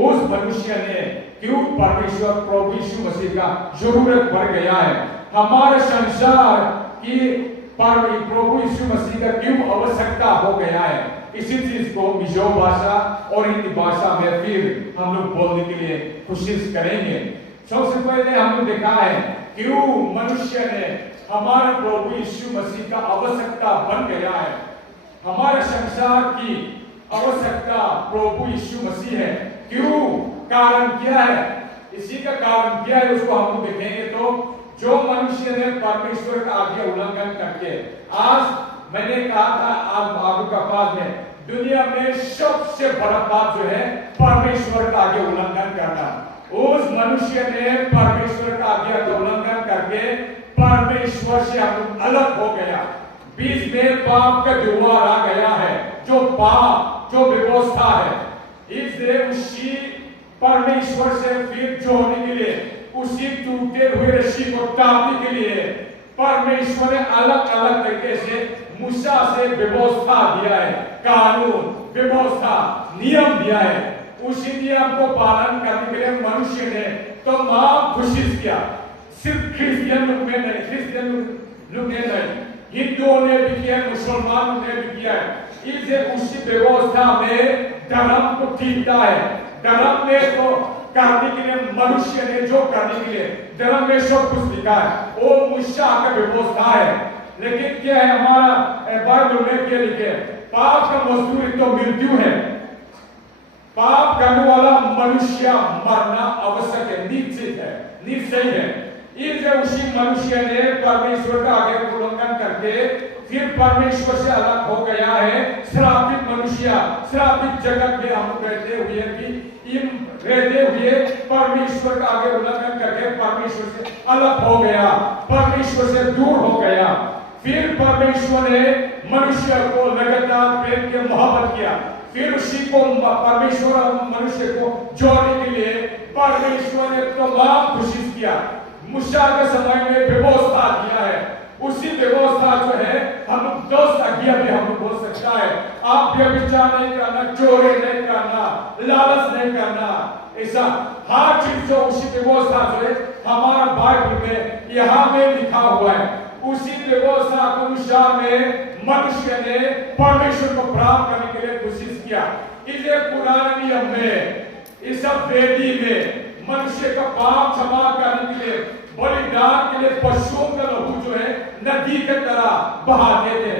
उस मनुष्य ने क्यों परमेश्वर प्रभु यीशु मसीह का जरूरत पड़ गया है, हमारे संसार की प्रभु यीशु मसीह का क्यों आवश्यकता हो गया है। इसी चीज को मिजो भाषा और हिंदी भाषा में फिर हम लोग बोलने के लिए कोशिश करेंगे। सबसे पहले हम लोग देखा है क्यों मनुष्य ने हमारे प्रभु यीशु मसीह का आवश्यकता बन गया है, हमारे संसार की आवश्यकता प्रभु यीशु मसीह है। क्यों, कारण क्या है, इसी का कारण क्या है उसको हम लोग देखेंगे। तो जो मनुष्य ने परमेश्वर का आज्ञा उल्लंघन करके, आज मैंने कहा था आप बाबू का पास में दुनिया में सबसे बड़ा बात जो है परमेश्वर का आज्ञा उल्लंघन करना। उस मनुष्य ने परमेश्वर का आज्ञा का उल्लंघन करके परमेश्वर से हम अलग हो गया, बीच में पाप का द्वार आ गया है। जो पाप जो व्यवस्था है, इसलिए उसी परमेश्वर से फिर जोड़ने के लिए, उसी टूटे हुए रस्सी को काटने के लिए परमेश्वर ने अलग अलग तरीके से मूसा से व्यवस्था दिया है, कानून व्यवस्था नियम दिया है। उसी नियम को पालन करने के लिए मनुष्य ने तमाम कोशिश किया, सिर्फ क्रिश्चियन लोग में नहीं, क्रिश्चियन लोग ने नहीं, हिंदुओं ने भी किया, मुसलमानों ने भी किया है। इसे उसी व्यवस्था में धर्म को ठीकता है, धर्म में तो करने के लिए मनुष्य ने जो करने के लिए धर्म में सब कुछ लिखा है, वो मूसा का व्यवस्था है। लेकिन क्या है हमारा बाइबल में क्या लिखे, पाप का मजदूरी तो मृत्यु है, पाप करने वाला मनुष्य मरना आवश्यक है, निश्चित है, निश्चय है। इसलिए उसी मनुष्य ने परमेश्वर का आज्ञा का उल्लंघन करके फिर परमेश्वर से अलग हो गया है। श्रापित मनुष्य, श्रापित जगत में हम रहते हुए भी रहते हुए परमेश्वर का आज्ञा उल्लंघन करके परमेश्वर से अलग हो गया, परमेश्वर से दूर हो गया। फिर परमेश्वर ने मनुष्य को लगातार प्रेम के मोहब्बत किया, फिर उसी को परमेश्वर और मनुष्य को जोड़ने के लिए परमेश्वर ने तमाम कोशिश किया। मूसा के समय में व्यवस्था दिया है, उसी व्यवस्था जो है हम 10 आज्ञा भी हम बोल सकता है। आप व्यभिचार नहीं करना, चोरी नहीं करना, लालच नहीं करना, ऐसा हर चीज जो उसी व्यवस्था जो है हमारा बाइबल में यहाँ में लिखा हुआ है। उसी व्यवस्था के अनुसार में मनुष्य ने परमेश्वर को प्राप्त करने के लिए कोशिश किया। इसे पुराने नियम में, इस वेदी में मनुष्य का पाप क्षमा करने के लिए बलिदान के लिए पशुओं का लहू जो है नदी की तरह बहाते थे।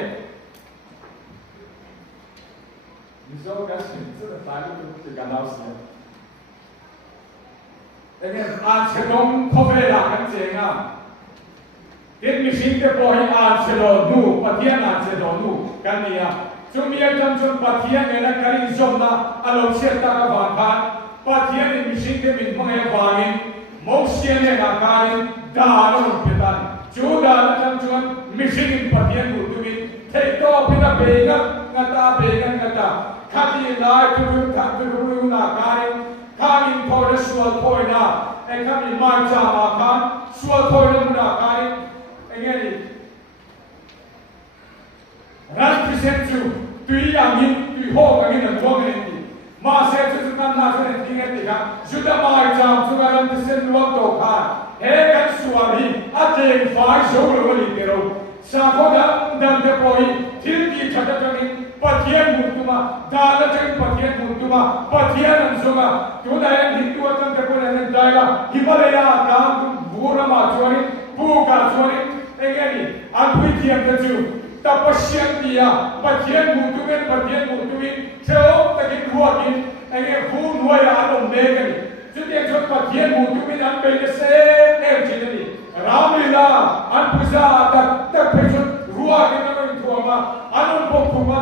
Motion and Akarin, Dano Pitan, Judah and John, Michigan Patian would do it, take off in a bega, Nata, Kati and I to come to Runa Karin, coming for the Swal Poina, and coming Marcha Makan, Swal Poina Karin, again. Represent you, to Yamin, to home again and woman. Master to come not anything at the gun, should the Marcham to run the same one to car. Head and Swami, a day 5 over the road. Sakoda, then the boy, Tilki Tatani, Patian Mutuma, Dalatan Patian Mutuma, Patian and Zuma, to the end into a temple and Daya, Himalaya, down to Burama, Buka, again, and with the other two. Tapasyan dia, Patian Mutumin, so taking walking, and a fool way out of Megan. To the extent Patian Mutumin and pay the same energy. Ramila, and Puza, the person who are in Tuama, Anopuma,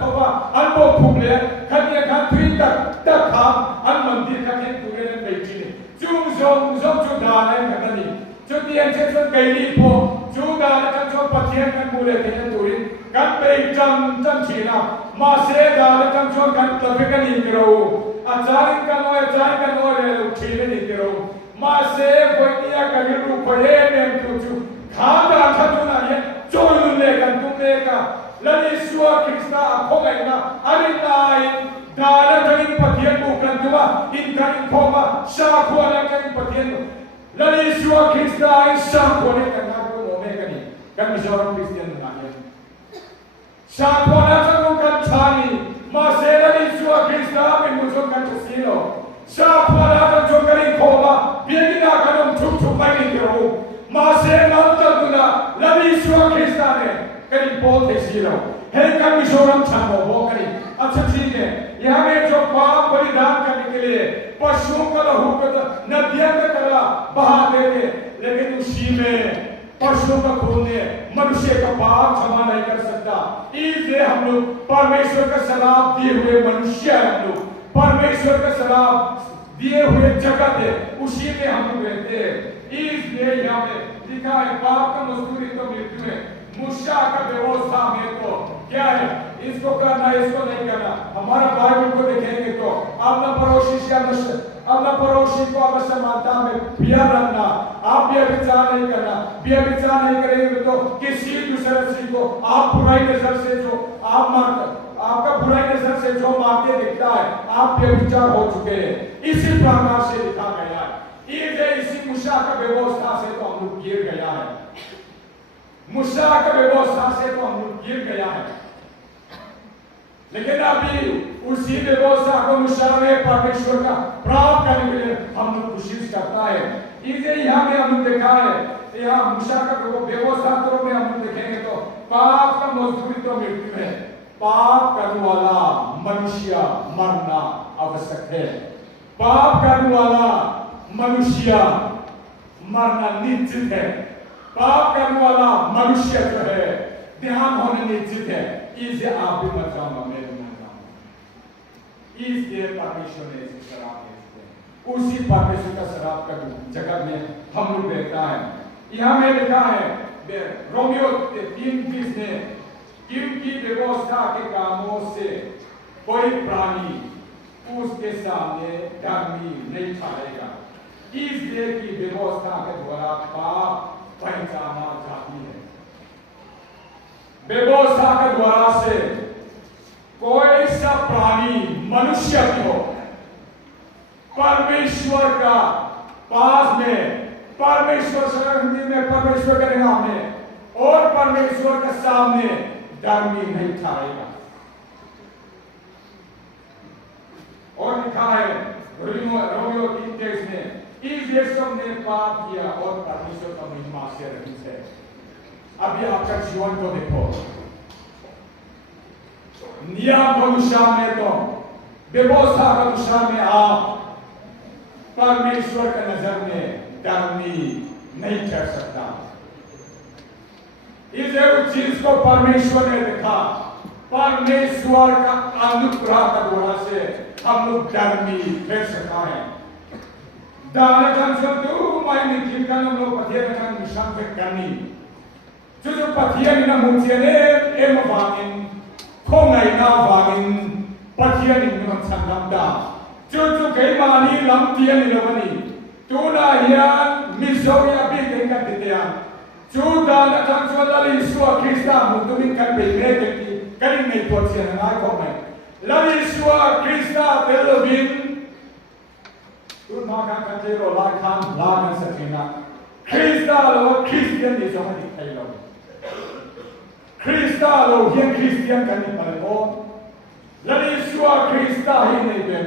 Tova, Anopumle, Kanya country, the calm, and Mandika to get a Beijing. Two zones of Judah and Katani. To the extent Gailipo. Juga kan so pathian kan mule kan turin kan pe jam china ma se da kan so kan tabe kan ikro acharin kan o le uthile ni kro mà sẽ với nia cái lu phải em tu chu khá đã thật tu na ye cho lu le kan tu le ka la Yeshua Krista không ai na anh này đã là thành pathian bu kan tu ma in kan phong ma sa khua là kan pathian la Yeshua Krista in sa khua le kan na tu mo me kan ni kan mi so Christian na ye sa khua na sa kan chani mà sẽ là Yeshua Krista mình muốn cho kan chasi lo sa khua na kan cho kan phong ma bien na kan om chuk chuk mai ni ro mà sẽ ngắm ta tu na la Yeshua Krista ne kan Paul thế gì lo है kan mi so ram chan mo kan अच्छा ठीक है यहाँ में जो पाप बलिदान करने के लिए पशुओं का लहू को नदियों में करा बहा देते लेकिन उसी में पशुओं का खून ने मनुष्य का पाप क्षमा नहीं कर सकता इसलिए हम लोग परमेश्वर का सलाब दिए हुए मनुष्य हैं हम लोग परमेश्वर का सलाब दिए हुए जगत है उसी में हम लोग रहते हैं इसलिए यहाँ पे लिखा है पाप का मजदूरी तो मृत्यु है मूसा का व्यवस्था में तो क्या है इसको करना इसको नहीं करना हमारा बाइबल को देखेंगे तो अपना पड़ोसी से अपना पड़ोसी को अपना समानता में प्यार रखना आप व्यभिचार नहीं करना व्यभिचार नहीं करेंगे तो किसी दूसरे चीज को आप बुराई नजर से जो आप मारते आपका बुराई नजर से जो मारते दिखता है आप व्यभिचार हो चुके हैं इसी प्रकार से लिखा गया है ये इसी मूसा का व्यवस्था से तो हम लोग गिर गया है मूसा का व्यवस्था से तो हम लोग गिर गया है लेकिन अभी उसी व्यवस्था को मूसा में परमेश्वर का प्राप्त करने के लिए हम लोग कोशिश करता है इसे यहाँ में हम लोग देखा है यहाँ मूसा का व्यवस्था तो में हम लोग देखेंगे तो पाप का मजदूरी तो मृत्यु है पाप करने वाला मनुष्य मरना आवश्यक है पाप करने वाला मनुष्य मरना निश्चित है पाप करने वाला मनुष्य जो है ध्यान होने निश्चित है इसे आप भी मत जाऊंगा मैं भी मत जाऊंगा इसलिए परमेश्वर ने इसे शराब दे दिया उसी परमेश्वर का शराब का जगत में हम लोग देखता है यहाँ में लिखा है रोमियो 3:20 में क्योंकि व्यवस्था के कामों से कोई प्राणी उसके सामने धर्मी नहीं ठहरेगा इसलिए कि व्यवस्था के द्वारा पाप पहचाना जाती है व्यवस्था के द्वारा से कोई सा प्राणी मनुष्य भी हो परमेश्वर का पास में परमेश्वर हिंदी में परमेश्वर के नाम में और परमेश्वर के सामने धर्मी नहीं ठहरेगा और लिखा है रोमियो 3:23 में इस यीशु ने पाप किया और परमेश्वर का महिमा से रहित है अभी आपका जीवन को देखो नियम अनुसार में तो व्यवस्था के अनुसार में आप परमेश्वर के नजर में धर्मी नहीं ठहर सकता इसे उस चीज को परमेश्वर ने देखा परमेश्वर का अनुग्रह का द्वारा से हम लोग धर्मी ठहर सकता है दाना जंसन तू मायने किरkan हम लोग पतिया kan misang kani जो पतिया ना मुझे ने एम वागिन खोंगाई ना वागिन पतिया नि मन संगमदा जो कई मानी लंतिया नि लवनी तू ना यान मिसोया भी देंगा दिया जो दाना जंसन दाली सुआ क्रिस्ता मुतुमिन kan बेने के करी नहीं पहुंचे ना को मैं लवी सुआ क्रिस्ता तेलोबिन तुम माँ का जेरो लाखान लाखन सचेना क्रिस्ता लो क्रिस्टियन नि जो हनी खाई लो क्रिस्ता लो ये क्रिस्टियन करने पर वो लली सुआ क्रिस्ता ही नहीं बे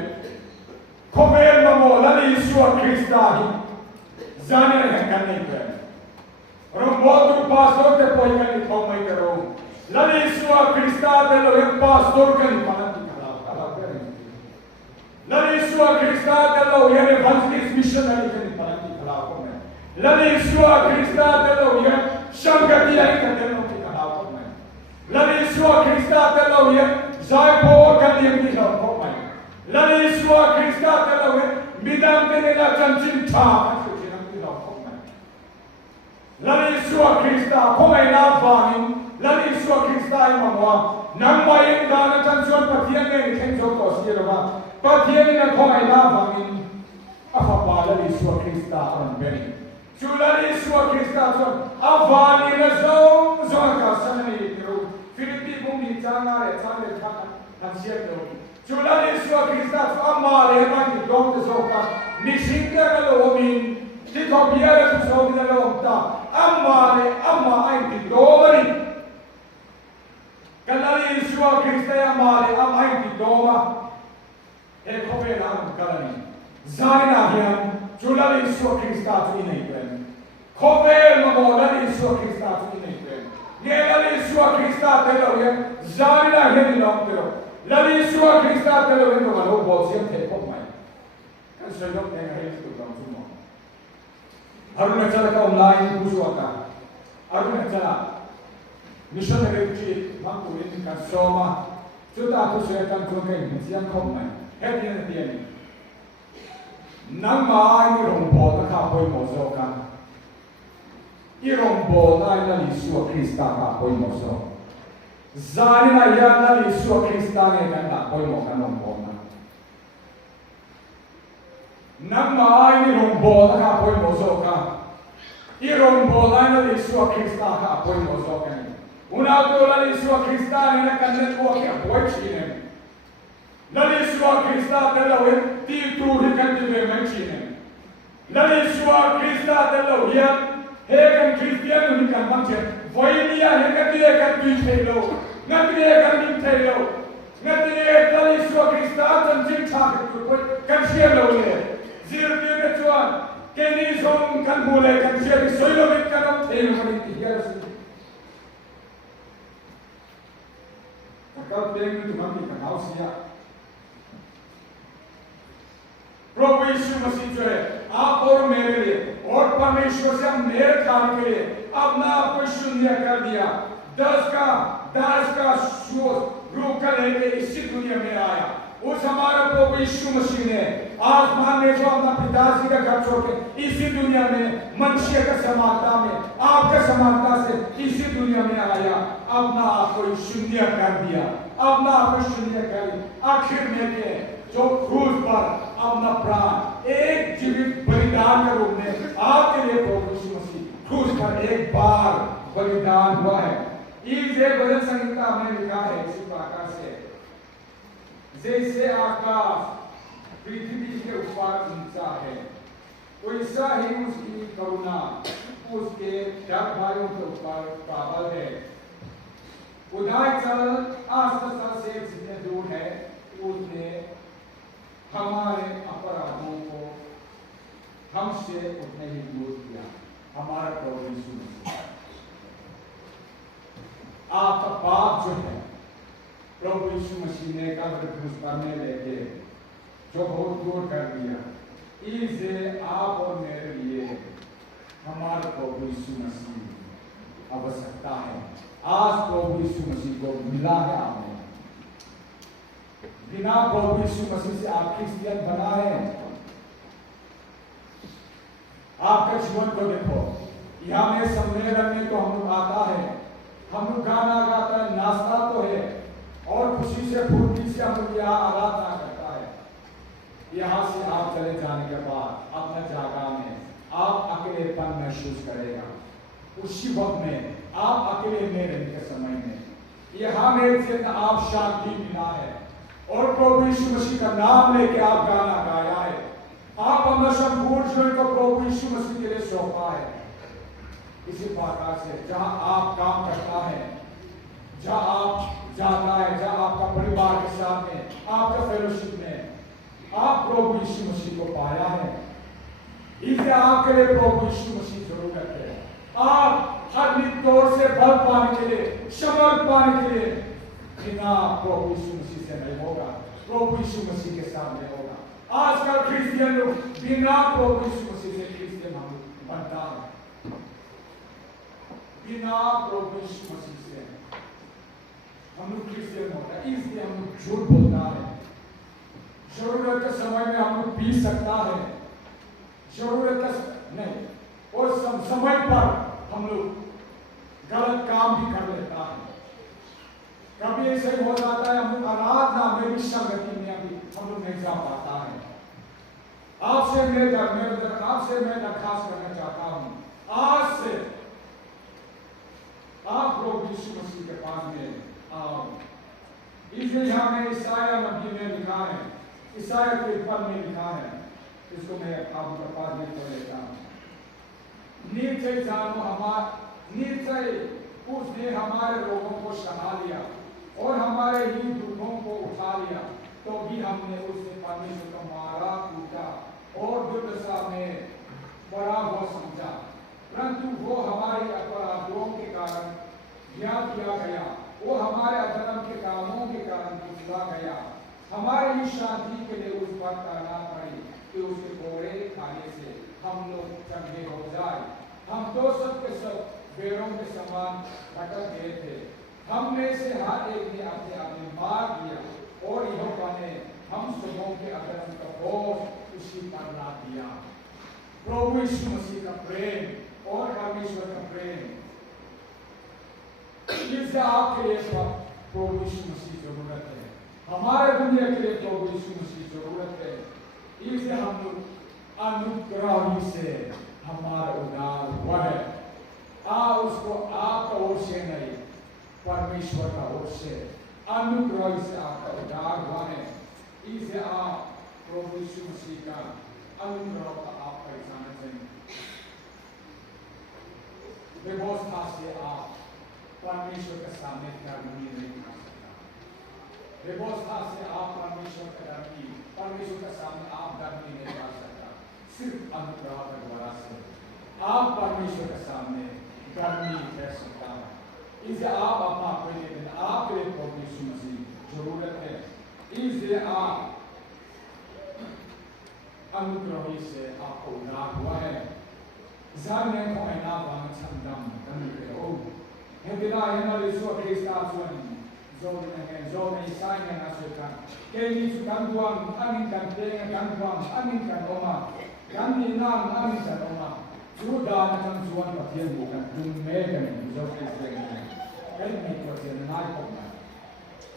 कोमेल ममो लली सुआ क्रिस्ता ही जाने नहीं करने पे और हम बहुत दूर पास्टर के कोई का नहीं थाम नहीं करो लली सुआ क्रिस्ता ते लो एक पास्टर का नहीं पाना L'Isua Krista dello viene evangelist missionary che ne parla di come. L'Isua Krista dello viene Shangatia che dello che parla come. L'Isua Krista dello viene Zaipo che ne parla come. L'Isua Krista dello viene Midante nella Chanchin Cha che ne parla come. L'Isua Krista come na fani l'Isua Krista imamwa Namai dana Chanchin patiyan ne khenjo ko siero ba Patiyan na khoi na fangin afapala Yeshua Krista on beni chula Yeshua Krista on avali na zong ka sanani ro Filipi bumi changa re chale thana hansia ro chula Yeshua Krista amale ban dong de soka nishinga lo min ti thobia le so na lo ta amale amma ai ti domari kalali Yeshua Krista amale am ai ti doma e khove na kalani Zalina hiam chula Yeshua Krista tu nei ben khove mamola Yeshua Krista tu nei ben ngela Yeshua Krista te lo ye zalina hiam lo te lo la Yeshua Krista te lo no lo bo siam te pok mai kan so yok ne hai tu kam tu mo aruna chala ka online busuaka aruna chala missionary chi mang ku in kan soma chuta tu se tan tu ke siam khom mai happy na tiani nang mai ni rong bo ta kha poi mo so ka i rong bo na ina Yeshua Krista ka poi mo so zani na ya na Yeshua Krista ne kan na poi mo ka rong bo na nang mai ni rong bo ta kha poi mo so ka i rong bo na ina Yeshua Krista ka poi mo so ka una to la Yeshua Krista ne kan ne ko ke poi chi ne la Yeshua Krista te lo ti tu ri kan ti ve man chi ne la Yeshua Krista te lo ya he kan Christian ni kan man che voi dia he kan ti kan ti te lo na ti kan ti te lo na ti la Yeshua Krista tan jin cha ku ko kan che lo le zir ti ke chuan ke ni song kan bule kan che soi lo mit kan te lo ni ti ya su ka te ni tu man ti kan haus ya प्रभु यीशु मसीह जो है आप और मेरे लिए और परमेश्वर से हम मेल खाने के लिए अपना आप को शून्य कर दिया दास का रूप का लेके इसी दुनिया में आया उस हमारे प्रभु यीशु मसीह ने आसमान में जो अपना पिताजी का घर छोड़ के इसी दुनिया में मनुष्य का समानता में आपका समानता से इसी दुनिया में आया अपना आप को शून्य कर दिया अपना आप को शून्य कर आखिर में जो क्रूस पर अपना प्राण एक जीवित बलिदान के रूप में आपके लिए प्रभु यीशु मसीह क्रूस पर एक बार बलिदान हुआ है इस भजन संहिता में लिखा है इसी प्रकार से जैसे आकाश पृथ्वी के ऊपर ऊंचा है वैसा ही उसकी करुणा उसके डग भाइयों के ऊपर प्रबल है उदाय चल आस्था से जितने दूर है उसने हमारे अपराधों को हमसे उतने ही दूर किया हमारा प्रभु यीशु मसीह आपका पाप जो है प्रभु यीशु मसीह ने कब्र क्रूस पर में लेके जो बहुत दूर कर दिया इसे आप और मेरे लिए हमारा प्रभु यीशु मसीह आवश्यकता है आज प्रभु यीशु मसीह को मिला है आपने बिना प्रभु यीशु मसीह से आप क्रिश्चियन बना है आपके जीवन को देखो यहाँ में सम्मेलन में तो हम लोग आता है हम लोग गाना गाता है नाचता तो है और खुशी से फुर्ती से हम लोग यहाँ आराधना करता है यहाँ से आप चले जाने के बाद अपना जगह में आप अकेलेपन महसूस करेगा उसी वक्त में आप अकेले में रहने के समय में यहाँ में से आप शांति मिला है और प्रभु यीशु मसीह का नाम लेके आप गाना गाया है आप अपना संपूर्ण जीवन को प्रभु यीशु मसीह के लिए सौंपा है इसी प्रकार से जहां आप काम करता है जहां आप जाता है जहां आपका परिवार के साथ में आपका फेलोशिप में आप प्रभु यीशु मसीह को पाया है इसे आपके लिए प्रभु यीशु मसीह जरूरत है आप हर तौर से बल पाने के लिए समर्थ पाने के लिए बिना प्रभु यीशु मसीह से नहीं होगा प्रभु यीशु मसीह के सामने होगा आजकल क्रिश्चियन लोग बिना प्रभु यीशु मसीह से क्रिश्चियन हम बनता है बिना प्रभु यीशु मसीह से हम लोग क्रिश्चियन होता है इसलिए हम लोग झूठ बोलता है जरूरत के समय में हम लोग पी सकता है जरूरत नहीं और समय पर हम लोग गलत काम भी कर लेता है कभी ऐसे हो जाता है हम लोग आराधना में भी संगति में अभी हम लोग नहीं जा पाता है आपसे मैं आपसे मैं दरखास्त करना चाहता हूँ, आज से आप लोग यीशु मसीह के पास में आओ। इसलिए यहाँ में ईसाया नबी में लिखा है, ईसाया के पद में लिखा है, इसको मैं आपके पास में पढ़ लेता हूँ। निश्चय जानो निश्चय उसने हमारे रोगों को सहा लिया और हमारे ही दुखों को उठा लिया, तो भी हमने उसे परमेश्वर को मारा कूटा और दुर्दशा में बड़ा हुआ समझा, परंतु वो हमारे अपराधों के कारण ज्ञात किया गया, वो हमारे अधर्म के कामों के कारण कुचला गया। हमारे ही शांति के लिए उस पर करना पड़े कि उसके कोड़े खाने से हम लोग चंगे हो जाए। हम तो सब के सब बेरों के समान भटक गए थे, हम में से हर एक ने अपने अपने मार दिया और यहोवा ने हम सबों के अधर्म का बोझ उसी पर ला दिया। प्रभु यीशु मसीह का प्रेम और परमेश्वर का प्रेम, इससे आपके लिए प्रभु यीशु मसीह जरूरत है, हमारे दुनिया के लिए प्रभु यीशु मसीह जरूरत है। इससे हम लोग अनुग्रह से हमारा उद्धार हुआ है। उसको आपका ओर से नहीं, परमेश्वर का ओर से अनुग्रह से आपका उद्धार हुआ है। इससे आप प्रभु यीशु मसीह का अनुग्रह का आप पहचान करें। व्यवस्था से आप परमेश्वर के सामने धर्मी नहीं कर सकता। व्यवस्था से आप परमेश्वर के सामने आप धर्मी नहीं कर सकता। सिर्फ अनुग्रह के द्वारा से आप परमेश्वर के सामने धर्मी कर सकता है। इसे आप अपना पहले दिन आपके लिए प्रभु यीशु मसीह जरूरत है। इसलिए आप अनुग्रह से आपको उद्धार हुआ है। जाने को ना बांग छंदम करने ओ हेदिला हेना लिसो क्रिस्ता सुन जो नहीं साइन ना सुका के नि सुकान दुआन अनिन kan te kan duआन अनिन kan ओमा kan ni नाम अनिन kan ओमा जुदा ना kan जुआन पतियन बुkan दुम में kan जो क्रिस्ता kan ni को से ना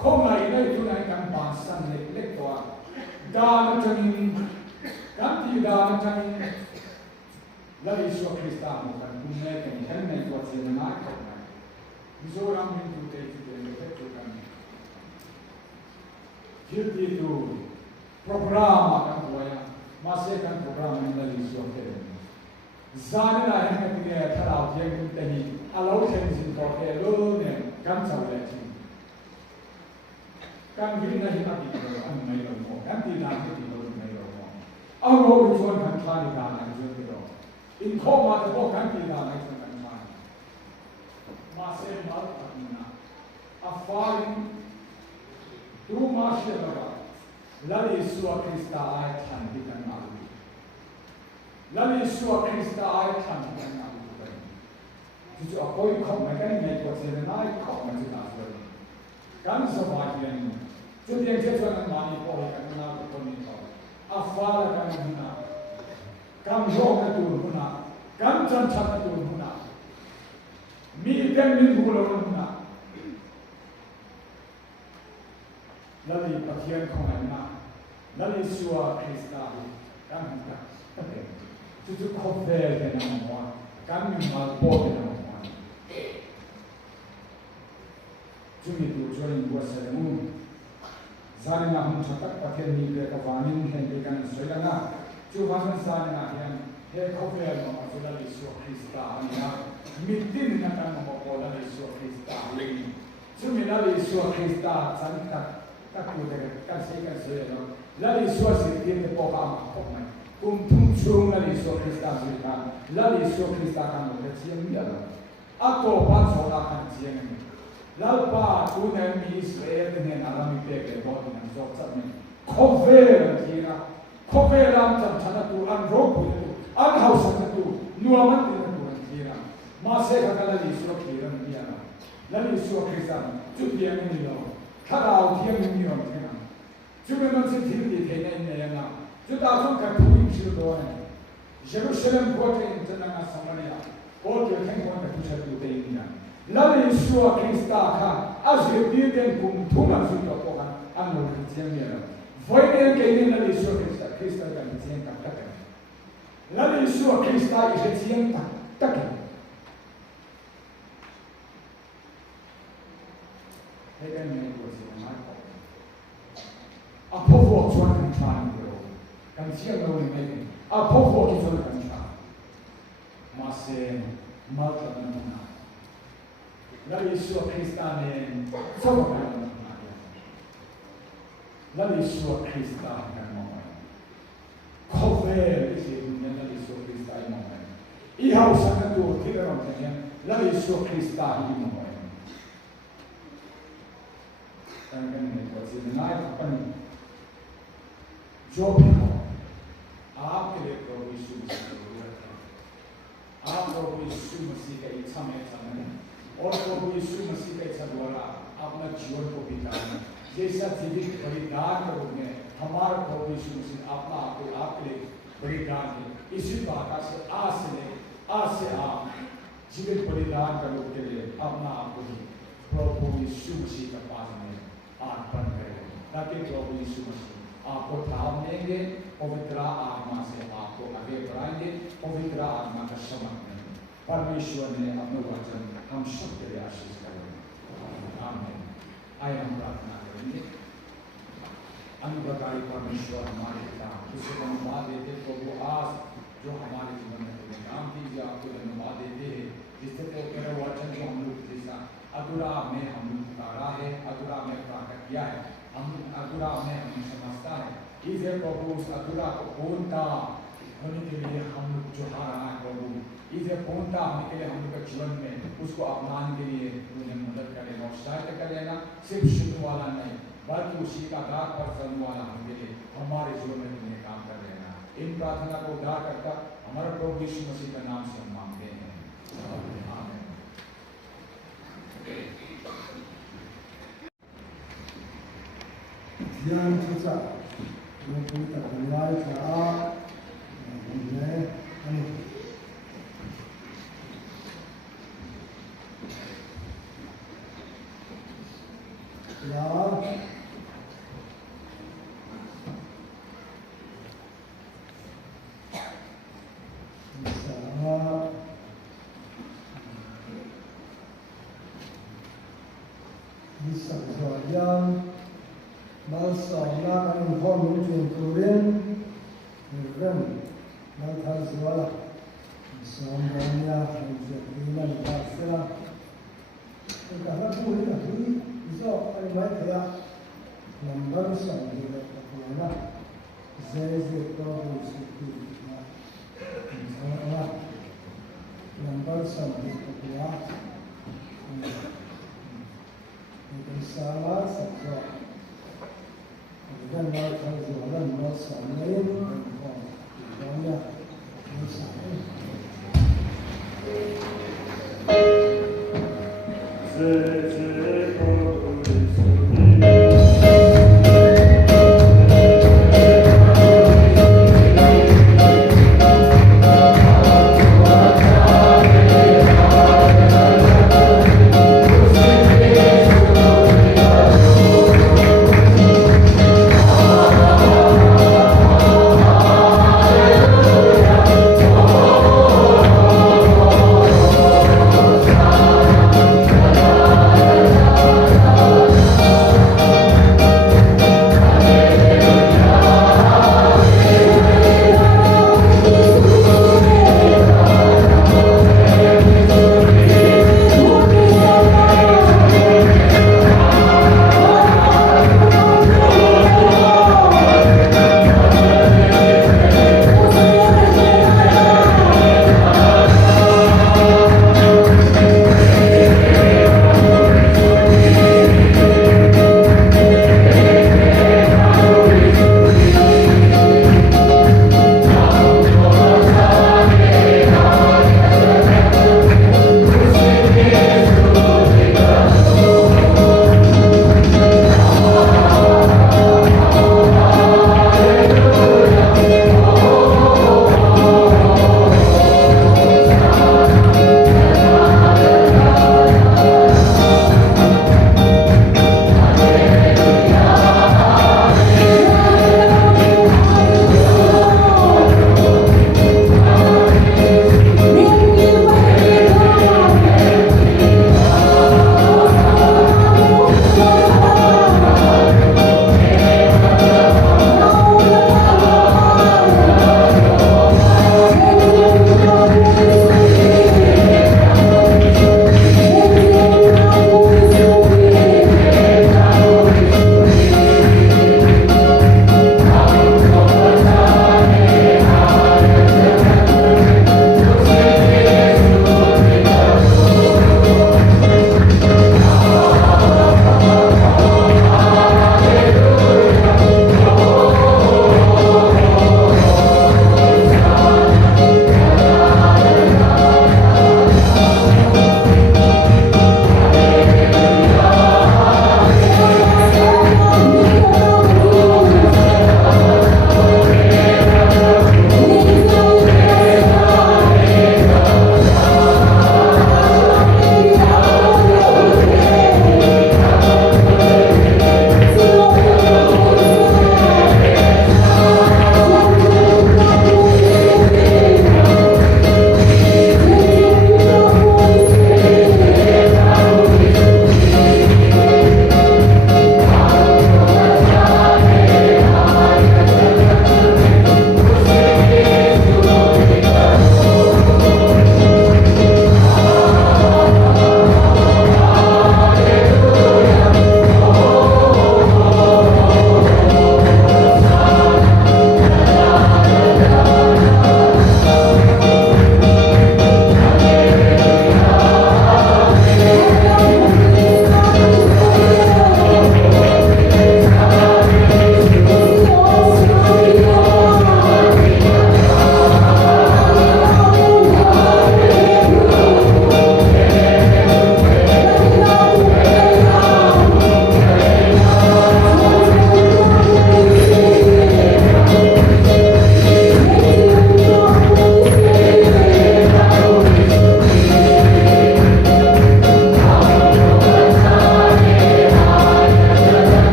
को mai nei tu nai kan ban san le to da na chanin kan ti da na chanin la Yesu Krista mo kan duम में kan nei ko se na ko Mizoram Hindu te kan Kirti tu programa kan buaya masih kan programa yang dari Yesus Zane na yang kita terau dia kita ni alau sensin kote lo ne kan sahaja kan kita ni hati kita kan mai lo kan tidak hati lo mai lo alau ujuan kan tadi kan ujuan kita in koma tu kan tidak mai masih mal katna afarin tu masih lagi lalu Yesus Kristus ayat handikan malu lalu Yesus Kristus ayat handikan malu jadi apa yang kau makan ini kau sebenarnya kau macam apa kan sebagian jadi yang saya cakap mani boleh kan nak kau ni kau afar kan guna kan jauh tu guna kan jangan tu guna mi kan min bulan na lalu patian kau na lalu Yesus Kristus kan kita itu kau berdaya nama kan mal boleh nama cuma itu jualan buat semu zani na hum chatak patian ni ke kawanin hendak kan soalnya cuma zani na yang kau berdaya nama lalu Yesus Kristus na mitin na kan mapopola ni Yesus Kristus ini. Cuma lalu Yesus Kristus sangat takut kasi no. Lalu Yesus itu pokok apa? Tung lalu Yesus Kristus itu lalu Yesus Kristus kan bercium dia. Aku pansos akan cium. Lalu pa tu ni Israel dengan alami peke bot dengan joksa ni. Cover kira, cover ram cana tu an robu tu, an house tu, nuaman tu. Masih kagak Yesus Kristus dia, lalu Yesus Kristus tu dia ni lo, kalau dia ni lo macam, cuma macam tinggi kena ini yang, tu tahu kan tu ini siapa ni, Jerusalem kota ini jenama Samaria, kota yang kau tak bisa tu ini, lalu Yesus Kristus kan, asal dia kan pun tuhan sudah kau kan, anu macam ni, voice yang kini lalu Yesus Kristus Krista kan chen tak tak la Yesu Krista je chen tak takให้กันในตัวสิมาอ่ะพ่อพ่อชวนกันทานเดียวกันเชี่ยเราไม่ได้อ่ะพ่อพ่อที่ชวนกันทานมาเซนมาตระนันนะแล้วยิสุคริสต์เนี่ยสวรรค์นั้นมาแล้วยิสุคริสต์กันมองไปเขาเวรที่เนี่ยแล้วยิสุคริสต์มองไปอีหาวสังกัดตัวที่เราเนี่ยแล้วยิสุคริสต์ที่มองไปdan kan नायक अपन जो भी हो आपके लिए प्रभु यीशु मसीह की जरूरत है आप प्रभु यीशु मसीह का इच्छा में चलने और प्रभु यीशु मसीह का इच्छा द्वारा अपना जीवन को बिताने जैसा जीवित बलिदान के रूप में हमारा प्रभु यीशु मसीह अपना आपके लिए बलिदान है इसी बात से आज से आप जीवित बलिदान के रूप के लिए अपना आप को प्रभु यीशु मसीह के पास में अर्पण करें ताकि प्रभु यीशु मसीह आपको थाम देंगे पवित्र आत्मा से आपको आगे बढ़ाएंगे पवित्र आत्मा का समर्थन परमेश्वर ने अपने वचन हम सबके लिए आशीष करेंगे आमीन आइए हम प्रार्थना करेंगे अनुग्रहकारी परमेश्वर हमारे पिता जिसको धन्यवाद देते प्रभु आज जो हमारे जीवन में काम कीजिए आपको धन्यवाद देते हैं जिससे तेरे वचन जो हम लोग जैसा अधूरा में हम उतारा है अधूरा में प्राप्त किया है हम अधूरा में हमें समझता है इसे प्रभु उस अधूरा को पूर्णता होने के लिए हम लोग जो हारा है प्रभु इसे पूर्णता होने के लिए हम लोग के जीवन में उसको अपनाने के लिए उन्हें मदद करेगा और सहायता करेगा सिर्फ सुनने वाला नहीं बल्कि उसी का आधार पर चलने वाला होने के लिए हमारे जीवन में तुम्हें काम कर देना इन प्रार्थना को उद्धार करता हमारे प्रभु यीशु मसीह के नाम से हम मांगते हैं आमीन Yang kita kita mulai cara mulai ini ya sama bisa saja mal sawla kan ho min tin turin ren mal thal swala samanya jina ni sala ka ha tu ni hui iso ai mai thaya number sam ni na ze to si ti na number sam ni ya ni sama sa dan mal thal swala mal samaya ni ya Amen.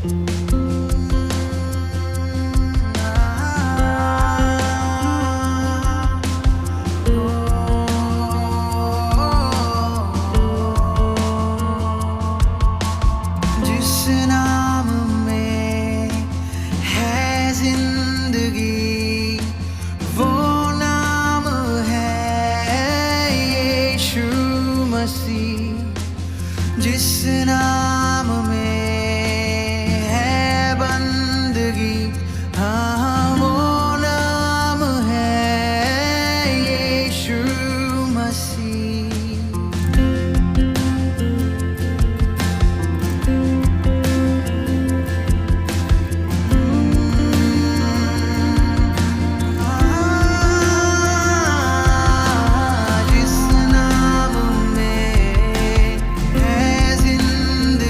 जिस नाम में है जिंदगी वो नाम है यीशु मसीह। जिस नाम में है बंदगी हाँ वो नाम है यीशु मसीह। जिस नाम में है जिंदगी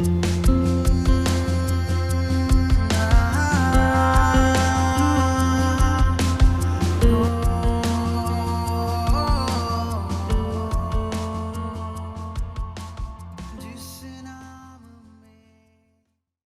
है।